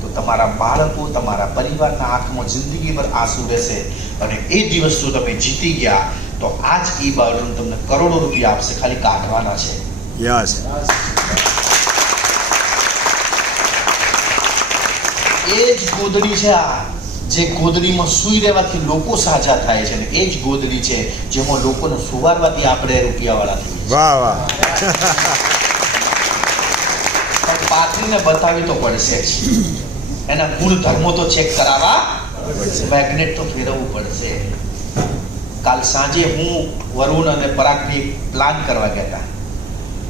તો તમારા બાળકો, તમારા પરિવારના આંખમાં જિંદગીભર આંસુ રહેશે. અને એ દિવસ જો તમે જીતી ગયા તો આજ ઈ બાળક તમને કરોડો રૂપિયા આપશે, ખાલી કાઢવાના છે. Yes. એ જ ગોદડી છે આ, જે ગોદડીમાં સૂઈ રહેવાથી લોકો સાજા થાય છે, અને એ જ ગોદડી છે જેમાં લોકોને સુવારવાથી આપણે રૂપિયાવાળા થઈએ છીએ. વાહ વાહ. પણ પાત્રીને બતાવી તો પડશે જ, એના ગુણધર્મો તો ચેક કરાવવા, મેગ્નેટ તો ફેરવવું પડશે. કાલ સાંજે હું વરુણ અને પરાગથી પ્લાન કરવા ગયા હતા,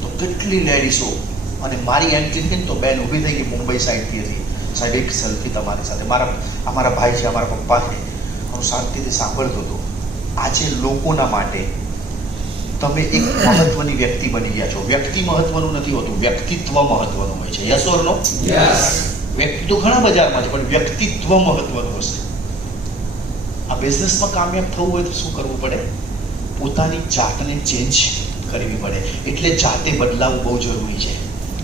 તો કેટલી લેડીઝો, અને મારી એન્ટ્રી થઈ તો બેન ઊભી થઈ ગઈ મુંબઈ સાઈડથી હતી. સાહેબ એક સેલ્ફી તમારી સાથે. અમારા ભાઈ છે, અમારા પપ્પા છે. હું શાંતિથી સાંભળતો હતો. આજે લોકોના માટે તમે એક મહત્વની વ્યક્તિ બની ગયા છો. વ્યક્તિ મહત્વનું નથી હોતું, વ્યક્તિત્વ મહત્વનું હોય છે. Yes or no? યસ. વ્યક્તિ તો ઘણા બજારમાં છે, પણ વ્યક્તિત્વ મહત્વનું હશે. આ બિઝનેસમાં કામયાબ થવું હોય તો શું કરવું પડે? પોતાની જાતને ચેન્જ કરવી પડે. એટલે જાતે બદલાવું બહુ જરૂરી છે.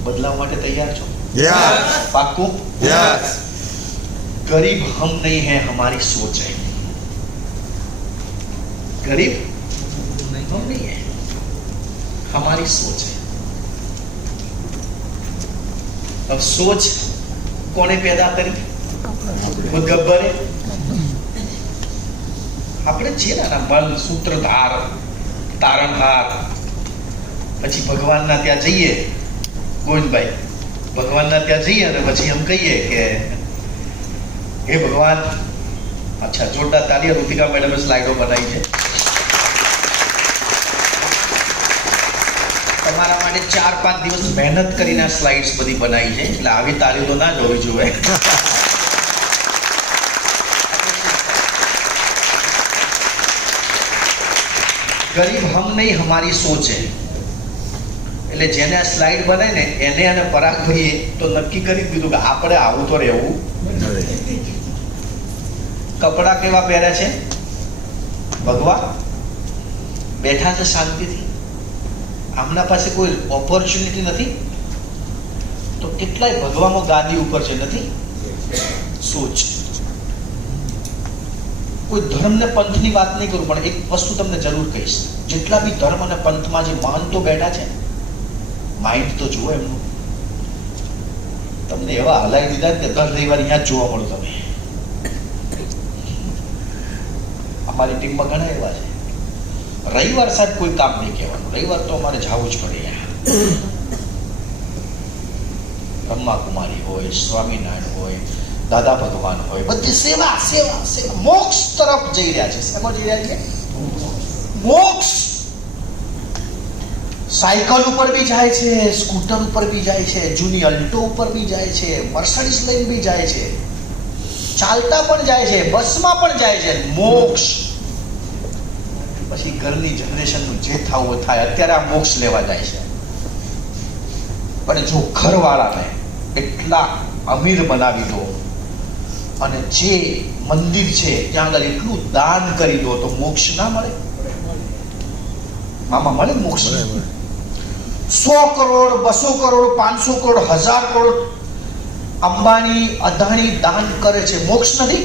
બદલાવ માટે તૈયાર છો? Yes. પાક્કું? Yes. गरीब हम नहीं है, हमारी सोच है. गरीब हम नहीं है, हमारी सोच है. अब सोच કોને પેદા કરી? ખુદ ગબ્બરે. આપણે છીએ ને મન, સૂત્રધાર, તારણહાર. પછી ભગવાનના ત્યાં જઈએ, ગોવિંદભાઈ, ભગવાનના ત્યાં જઈએ અને પછી એમ કહીએ કે હે ભગવાન. અચ્છા, જોરદાર તાળીઓ. ઋતિકા મેડમે સ્લાઇડો બનાવી છે તમારા માટે. 4-5 દિવસ મહેનત કરીને સ્લાઇડ્સ બધી બનાવી છે, એટલે આવી તાળીઓ તો ના જ હોવી જોઈએ. ગરીબ હમ નહીં, હમારી સોચ है. એટલે જેને આ સ્લાઇડ બનાવી ને એને અને પરાગભાઈએ તો નક્કી કરી દીધું કે આપણે આવું તો રહેવું. કપડા કેવા પહેર્યા છે? ભગવા. બેઠા છે શાંતિથી. આમના પાસે કોઈ ઓપોર્ચ્યુનિટી નથી, તો કેટલાય ભગવામાં ગાદી ઉપર છે. નથી સોચ. કોઈ ધર્મ ને પંથની વાત નહીં કરું, પણ એક વસ્તુ તમને જરૂર કહીશ. જેટલા બી ધર્મ અને પંથમાં જે મહંતો બેઠા છે, માઇન્ડ તો જુઓ એમનું. તમને એવા હલાવી દીધા કે દર રવિવાર અહીંયા જ જોવા મળો તમે. અમારી ટીમમાં ઘણા એવા છે. રવિવાર સાહેબ કોઈ કામ નહીં કહેવાનું, રવિવાર તો અમારે જવું જ પડે. બ્રહ્માકુમારી હોય, સ્વામિનારાયણ હોય, દાદા ભગવાન હોય, બધી સેવા સેવા સેવા. મોક્ષ તરફ જઈ રહ્યા છે. શેમાં જઈ રહ્યા છે? મોક્ષ. સાયકલ ઉપર બી જાય છે, સ્કૂટર ઉપર બી જાય છે, જૂની અલ્ટો ઉપર બી જાય છે, મર્સિડીઝ લઈને બી જાય છે, ચાલતા પણ જાય છે, બસમાં પણ જાય છે. મોક્ષ. પછી ઘરની જનરેશનનું જે થવું થાય. અત્યારે આ મોક્ષ લેવા જાય છે. પણ જો ઘરવાળાને એટલા અમીર બનાવી દો અને જે મંદિર છે ત્યાં આગળ એટલું દાન કરી દો તો મોક્ષ ના મળે? મામા મળે મોક્ષ? 100 કરોડ, 200 કરોડ, 500 કરોડ, 1000 કરોડ અંબાણી, અદાણી દાન કરે છે, મોક્ષ નથી?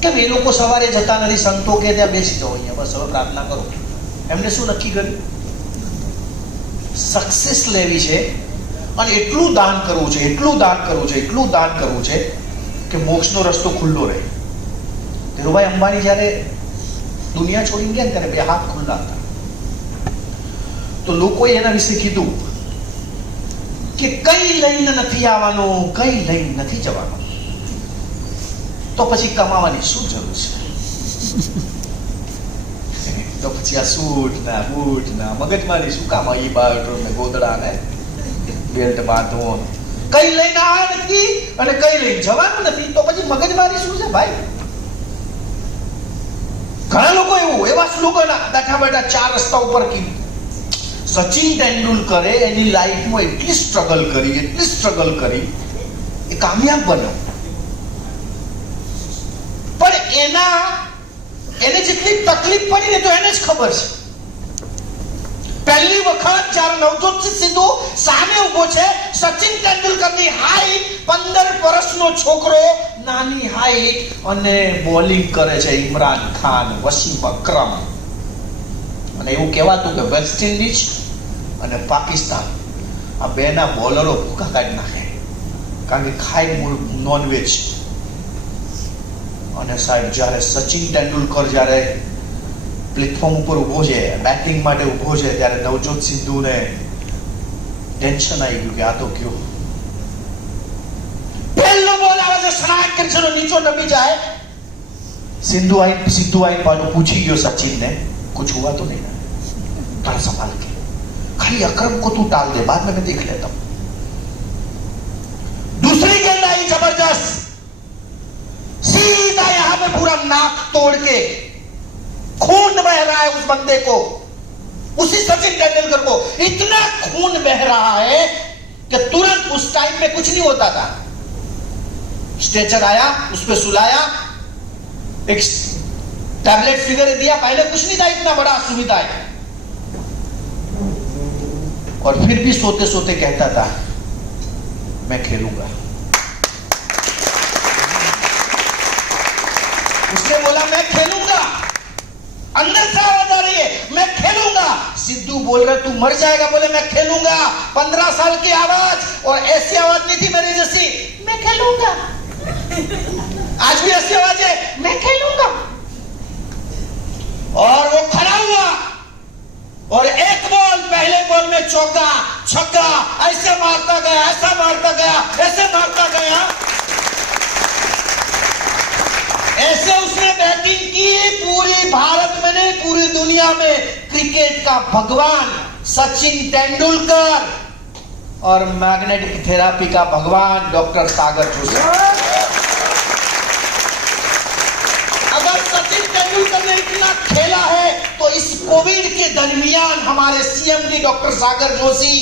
કેમ એ લોકો સવારે જતા નથી? સંતો કે ત્યાં બેસી જાઓ, અહીંયા બસ હવે પ્રાર્થના કરો. એમને શું નક્કી કર્યું? સક્સેસ લેવી છે અને એટલું દાન કરવું છે, એટલું દાન કરવું છે, એટલું દાન કરવું છે કે મોક્ષનો રસ્તો ખુલ્લો રહે. ધીરુભાઈ અંબાણી જ્યારે દુનિયા છોડીને ગયા ત્યારે 2 હાથ ખુલ્લા હતા. તો લોકોએ એના વિશે કીધું કે કઈ લઈને નથી આવવાનું, કઈ લઈને નથી જવાનું, તો પછી કમાવાની શું જરૂર છે? તો પછી આ સૂટ ના બૂટ ના મગજમારી શું કામ? એ બાયોટ્રોમ ને ગોદડા ને બેલ્ટ બાંધવો, કઈ લઈને આવ્યા નથી અને કઈ લઈને જવાનું નથી, તો પછી મગજમારી શું છે ભાઈ? ઘણા લોકો એવા સ્લોગન બેઠા બેઠા 4 રસ્તા ઉપર કીધું. સચિન તેંડુલકરે એની લાઈફમાં એટલી સ્ટ્રગલ કરી, એ કામયાબ બન્યો. પણ એને જેટલી તકલીફ પડી ને તો એને જ ખબર છે. પહેલી વખત જ્યારે નવજોત સિદ્ધુ સામે ઊભો છે, સચિન તેંડુલકરની હાઈટ 15 વર્ષનો છોકરો, નાની હાઈટ, અને બોલિંગ કરે છે ઇમરાન ખાન, વસીમ અકરમ. અને એવું કહેવાતું કે વેસ્ટ ઇન્ડિઝ અને પાકિસ્તાન આ બેના બોલરો ભૂકા કાઢી નાખે, કારણ કે ખાય નોનવેજ. અને સાહેબ જ્યારે સચિન તેંડુલકર જ્યારે પ્લેટફોર્મ ઉપર ઊભો છે, બેટિંગ માટે ઊભો છે, ત્યારે નવજોત સિદ્ધુને ટેન્શન આવી ગયું કે આ તો કયો પહેલો બોલ આવે છે, સ્ટ્રાઇક કરીને નીચો નમી જાય. સિદ્ધુ आई पालो पूछी गयो सचिन ने, कुछ हुआ तो नहीं ना, थोड़ा संभाल के, खाली अकरम को तू टाल दे, बाद में मैं देख लेता हूं. दूसरी गेंद आई जबरदस्त, सीधा यहां पे पूरा नाक तोड़ के, खून बह रहा है उस बंदे को, उसी सचिन तेंदुलकर को इतना खून बह रहा है कि तुरंत उस टाइम में कुछ नहीं होता था. स्ट्रेचर आया, उस पे सुलाया, एक टैबलेट फिगर दिया, पहले कुछ नहीं था, इतना बड़ा सुविधा है. और फिर भी सोते सोते कहता था मैं खेलूंगा. उसने बोला मैं खेलूंगा, अंदर से आवाज आ रही है मैं खेलूंगा. सिद्धू बोल रहा तू मर जाएगा, बोले मैं खेलूंगा. 15 साल की आवाज, और ऐसी आवाज नहीं थी मेरी जैसी, मैं खेलूंगा. आज भी ऐसी आवाज है, मैं खेलूंगा. और वो खड़ा हुआ, और एक बॉल, पहले बॉल में चौका, छक्का, ऐसे मारता गया, ऐसा मारता गया, ऐसे मारता गया. ऐसे उसने बैटिंग की, पूरी भारत में नहीं पूरी दुनिया में क्रिकेट का भगवान सचिन तेंदुलकर और मैग्नेटिक थेरापी का भगवान डॉक्टर सागर जोशी. अगर सचिन तेंदुलकर ने इतना खेला है तो इस कोविड के दरमियान हमारे सीएम डॉक्टर सागर जोशी,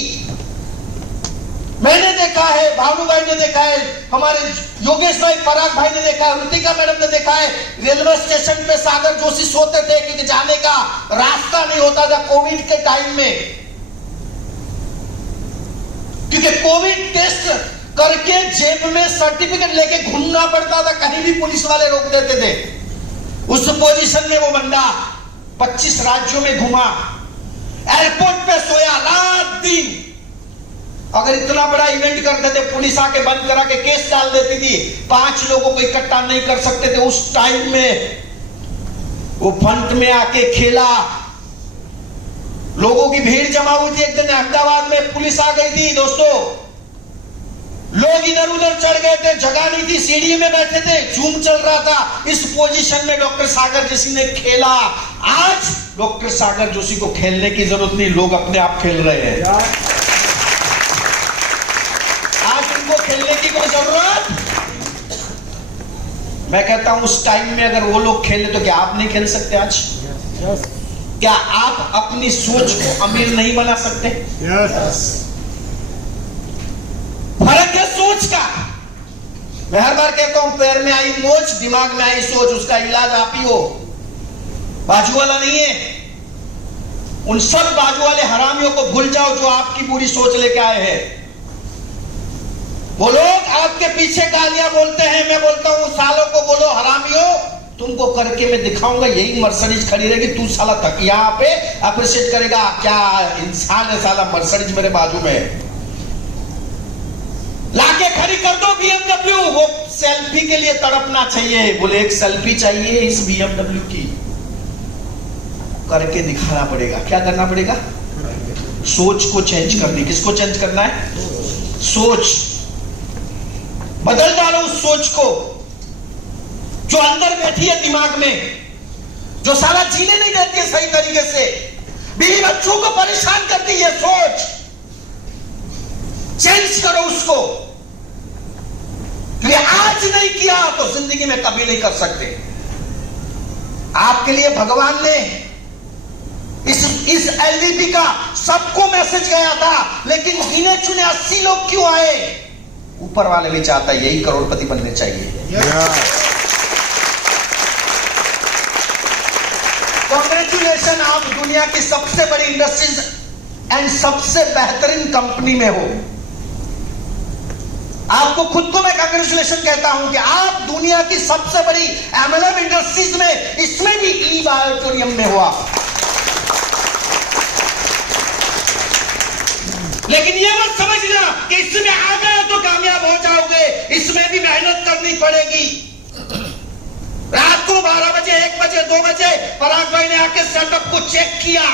मैंने देखा है, भानु भाई ने देखा है, हमारे योगेश भाई पराग भाई ने देखा है, ऋतिका मैडम ने देखा है, रेलवे स्टेशन पे सागर जोशी सोते थे क्योंकि जाने का रास्ता नहीं होता था कोविड के टाइम में, क्योंकि कोविड टेस्ट करके जेब में सर्टिफिकेट लेके घूमना पड़ता था, कहीं भी पुलिस वाले रोक देते थे. उस पोजीशन में वो बंदा 25 राज्यों में घुमा, एयरपोर्ट पे सोया रात दिन. अगर इतना बड़ा इवेंट करते थे, पुलिस आके बंद करा के केस डाल देती थी, 5 लोगों को इकट्ठा नहीं कर सकते थे. उस टाइम में वो फ्रंट में आके खेला, लोगों की भीड़ जमा हुई थी. एक दिन अहमदाबाद में पुलिस आ गई थी दोस्तों, लोग इधर उधर चढ़ गए थे, जगह नहीं थी, सीढ़ी में बैठे थे, जूम चल रहा था. इस पोजीशन में डॉक्टर सागर जोशी ने खेला. आज डॉक्टर सागर जोशी को खेलने की जरूरत नहीं, लोग अपने आप खेल रहे हैं. आज उनको खेलने की कोई जरूरत, मैं कहता हूं उस टाइम में अगर वो लोग खेले तो क्या आप नहीं खेल सकते आज? क्या आप अपनी सोच को अमीर नहीं बना सकते? फर्क है सोच का. मैं हर बार कहता हूं पैर में आई मोच, दिमाग में आई सोच, उसका इलाज आप ही हो, बाजू वाला नहीं है. उन सब बाजू वाले हरामियों को भूल जाओ जो आपकी बुरी सोच लेके आए हैं. वो लोग आपके पीछे गालियां बोलते हैं, मैं बोलता हूं सालों को बोलो हरामियों, तुमको करके मैं दिखाऊंगा. यही मर्सिडीज खड़ी रहेगी, तू साला तक यहां पे अप्रिशिएट करेगा, क्या इंसान है साला, मर्सिडीज मेरे बाजू में लाके खड़ी कर दो BMW. वो सेल्फी के लिए तड़पना चाहिए, बोले एक सेल्फी चाहिए इस BMW की, करके दिखाना पड़ेगा. क्या करना पड़ेगा? सोच को चेंज करनी. किसको चेंज करना है? सोच. बदल डालो उस सोच को जो अंदर बैठी है दिमाग में, जो साला जीने नहीं देती है सही तरीके से, बीवी बच्चों को परेशान करती है. सोच चेंज करो उसको. ये आज नहीं किया तो जिंदगी में कभी नहीं कर सकते. आपके लिए भगवान ने इस LVP का सबको मैसेज गया था, लेकिन गिने चुने 80 लोग क्यों आए? ऊपर वाले भी चाहता है यही करोड़पति बनने चाहिए. कॉन्ग्रेचुलेशन, आप दुनिया की सबसे बड़ी इंडस्ट्रीज एंड सबसे बेहतरीन कंपनी में हो। आपको खुद को मैं कांग्रेचुलेशन कहता हूं कि आप दुनिया की सबसे बड़ी एमएलएम इंडस्ट्रीज में, इसमें भी ई बायोटोरियम में हो आप। लेकिन ये मत समझना कि इसमें आ गए तो कामयाब हो जाओगे, इसमें भी मेहनत करनी पड़ेगी। रात को 12 बजे, 1 बजे, 2 बजे पराग भाई ने आके सेटअप को चेक किया,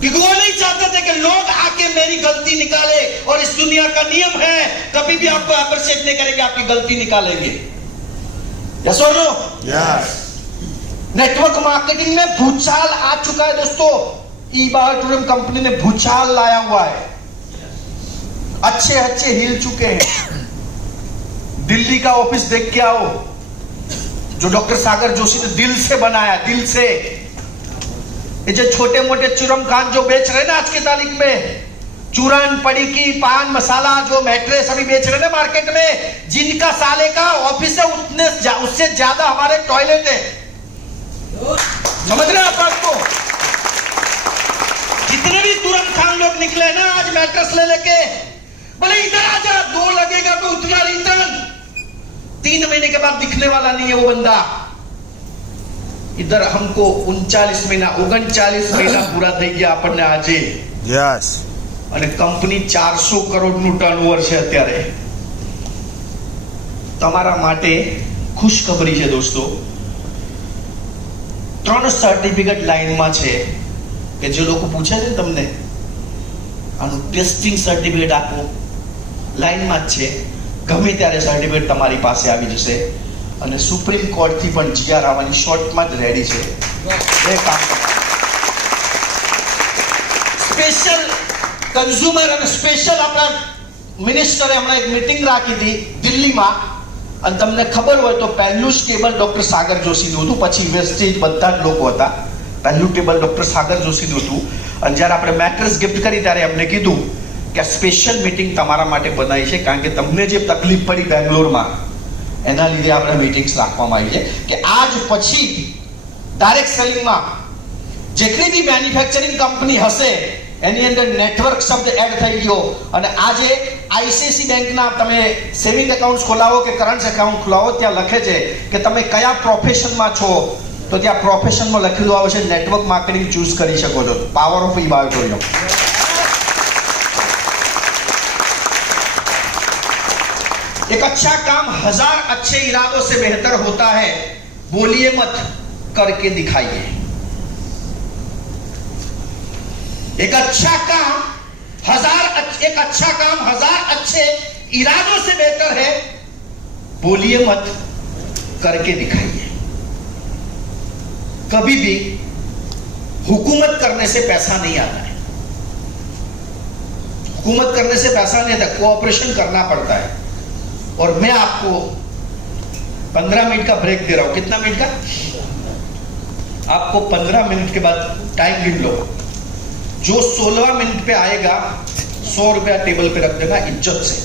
क्योंकि वो नहीं चाहते थे कि लोग आके मेरी गलती निकाले। और इस दुनिया का नियम है, कभी भी आपको अप्रिशिएट नहीं करेंगे, आपकी गलती निकालेंगे। यस और नो? Yes. नेटवर्क मार्केटिंग में भूचाल आ चुका है दोस्तों। ई बायोटोरियम कंपनी ने भूचाल लाया हुआ है, अच्छे अच्छे हिल चुके हैं। दिल्ली का ऑफिस देख के आओ, जो डॉक्टर सागर जोशी ने दिल से बनाया, दिल से। ये जो छोटे मोटे चुरम खान जो बेच रहे ना आज की तारीख में, चूरन, पड़ीकी, पान मसाला, जो मैट्रेस अभी बेच रहे ना मार्केट में, जिनका साले का ऑफिस है उससे ज्यादा हमारे टॉयलेट है। समझ रहे हैं आप बात को? जितने भी तुरंत खान लोग निकले ना आज मैट्रेस ले लेके, बोले इधर आ जा, 2 लगेगा तो उतना रिटर्न। 3 महीने के बाद दिखने वाला नहीं है वो बंदा। इधर हमको 39 महीना पूरा થઈ ગયા આપણને આજે। Yes. અને કંપની 400 કરોડનું ટર્નઓવર છે અત્યારે। તમારા માટે ખુશખબરી છે દોસ્તો, 3 સર્ટિફિકેટ લાઈનમાં છે કે જે લોકો પૂછે છે તમને આનું ટેસ્ટિંગ સર્ટિફિકેટ આપો, લાઈનમાં જ છે, ગમે ત્યારે સર્ટિફિકેટ તમારી પાસે આવી જશે। અને સુપ્રીમ કોર્ટ થી પણ જીઆર આવવાની શોર્ટમાં જ રેડી છે। એ કામ સ્પેશિયલ કન્ઝ્યુમર અને સ્પેશિયલ આપણા મિનિસ્ટરે હમણાં એક મીટિંગ રાખી હતી દિલ્હીમાં, અને તમને ખબર હોય તો પહેલું જ ટેબલ ડોક્ટર સાગર જોશીનું હતું, પછી વેસ્ટેજ બધા જ લોકો હતા, પહેલું ટેબલ ડોક્ટર સાગર જોશીનું હતું। અને જ્યારે આપણે મેટ્રેસ ગિફ્ટ કરી ત્યારે એમને કીધું કે સ્પેશિયલ મીટિંગ તમારા માટે બનાવી છે, કારણ કે તમને જે તકલીફ પડી બેંગ્લોરમાં એના લીધે આપણે મીટિંગ્સ રાખવામાં આવી છે કે આજ પછી ડાયરેક્ટ સેલિંગમાં જેટલી બી મેન્યુફેક્ચરિંગ કંપની હશે એની અંદર નેટવર્ક શબ્દ એડ થઈ ગયો। અને આજે આઈસીઆઈસી બેંકના તમે સેવિંગ એકાઉન્ટ ખોલાવો કે કરંટ એકાઉન્ટ ખોલાવો, ત્યાં લખે છે કે તમે કયા પ્રોફેશનમાં છો, તો ત્યાં પ્રોફેશનમાં લખેલું આવે છે નેટવર્ક માર્કેટિંગ ચૂઝ કરી શકો છો। પાવર ઓફ ई बायोटोरियम। एक अच्छा काम 1000 अच्छे इरादों से बेहतर होता है, बोलिए मत, करके दिखाइए। एक अच्छा काम 1000 अच्छे इरादों से बेहतर है, बोलिए मत, करके दिखाइए। कभी भी हुकूमत करने से पैसा नहीं आता है, हुकूमत करने से पैसा नहीं आता, कोऑपरेशन करना पड़ता है। और मैं आपको 15 मिनट का ब्रेक दे रहा हूं। कितना मिनट का? आपको 15 मिनट के बाद टाइम गिन लो। जो 16वां मिनट पे आएगा 100 रुपया टेबल पे रख देना इज्जत से,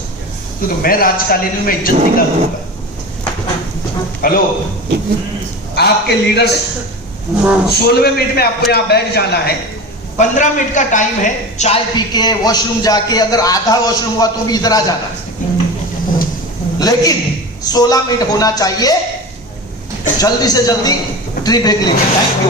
क्योंकि मैं राजकालीन में इज्जत निकाल दूंगा। हेलो, आपके लीडर्स 16वें मिनट में आपको यहां बैठ जाना है। 15 मिनट का टाइम है, चाय पी के वॉशरूम जाके, अगर आधा वॉशरूम हुआ तो भी इधर आ जाना, लेकिन 16 मिनट होना चाहिए। जल्दी से जल्दी ट्री ब्रेक लेंगे। Thank you.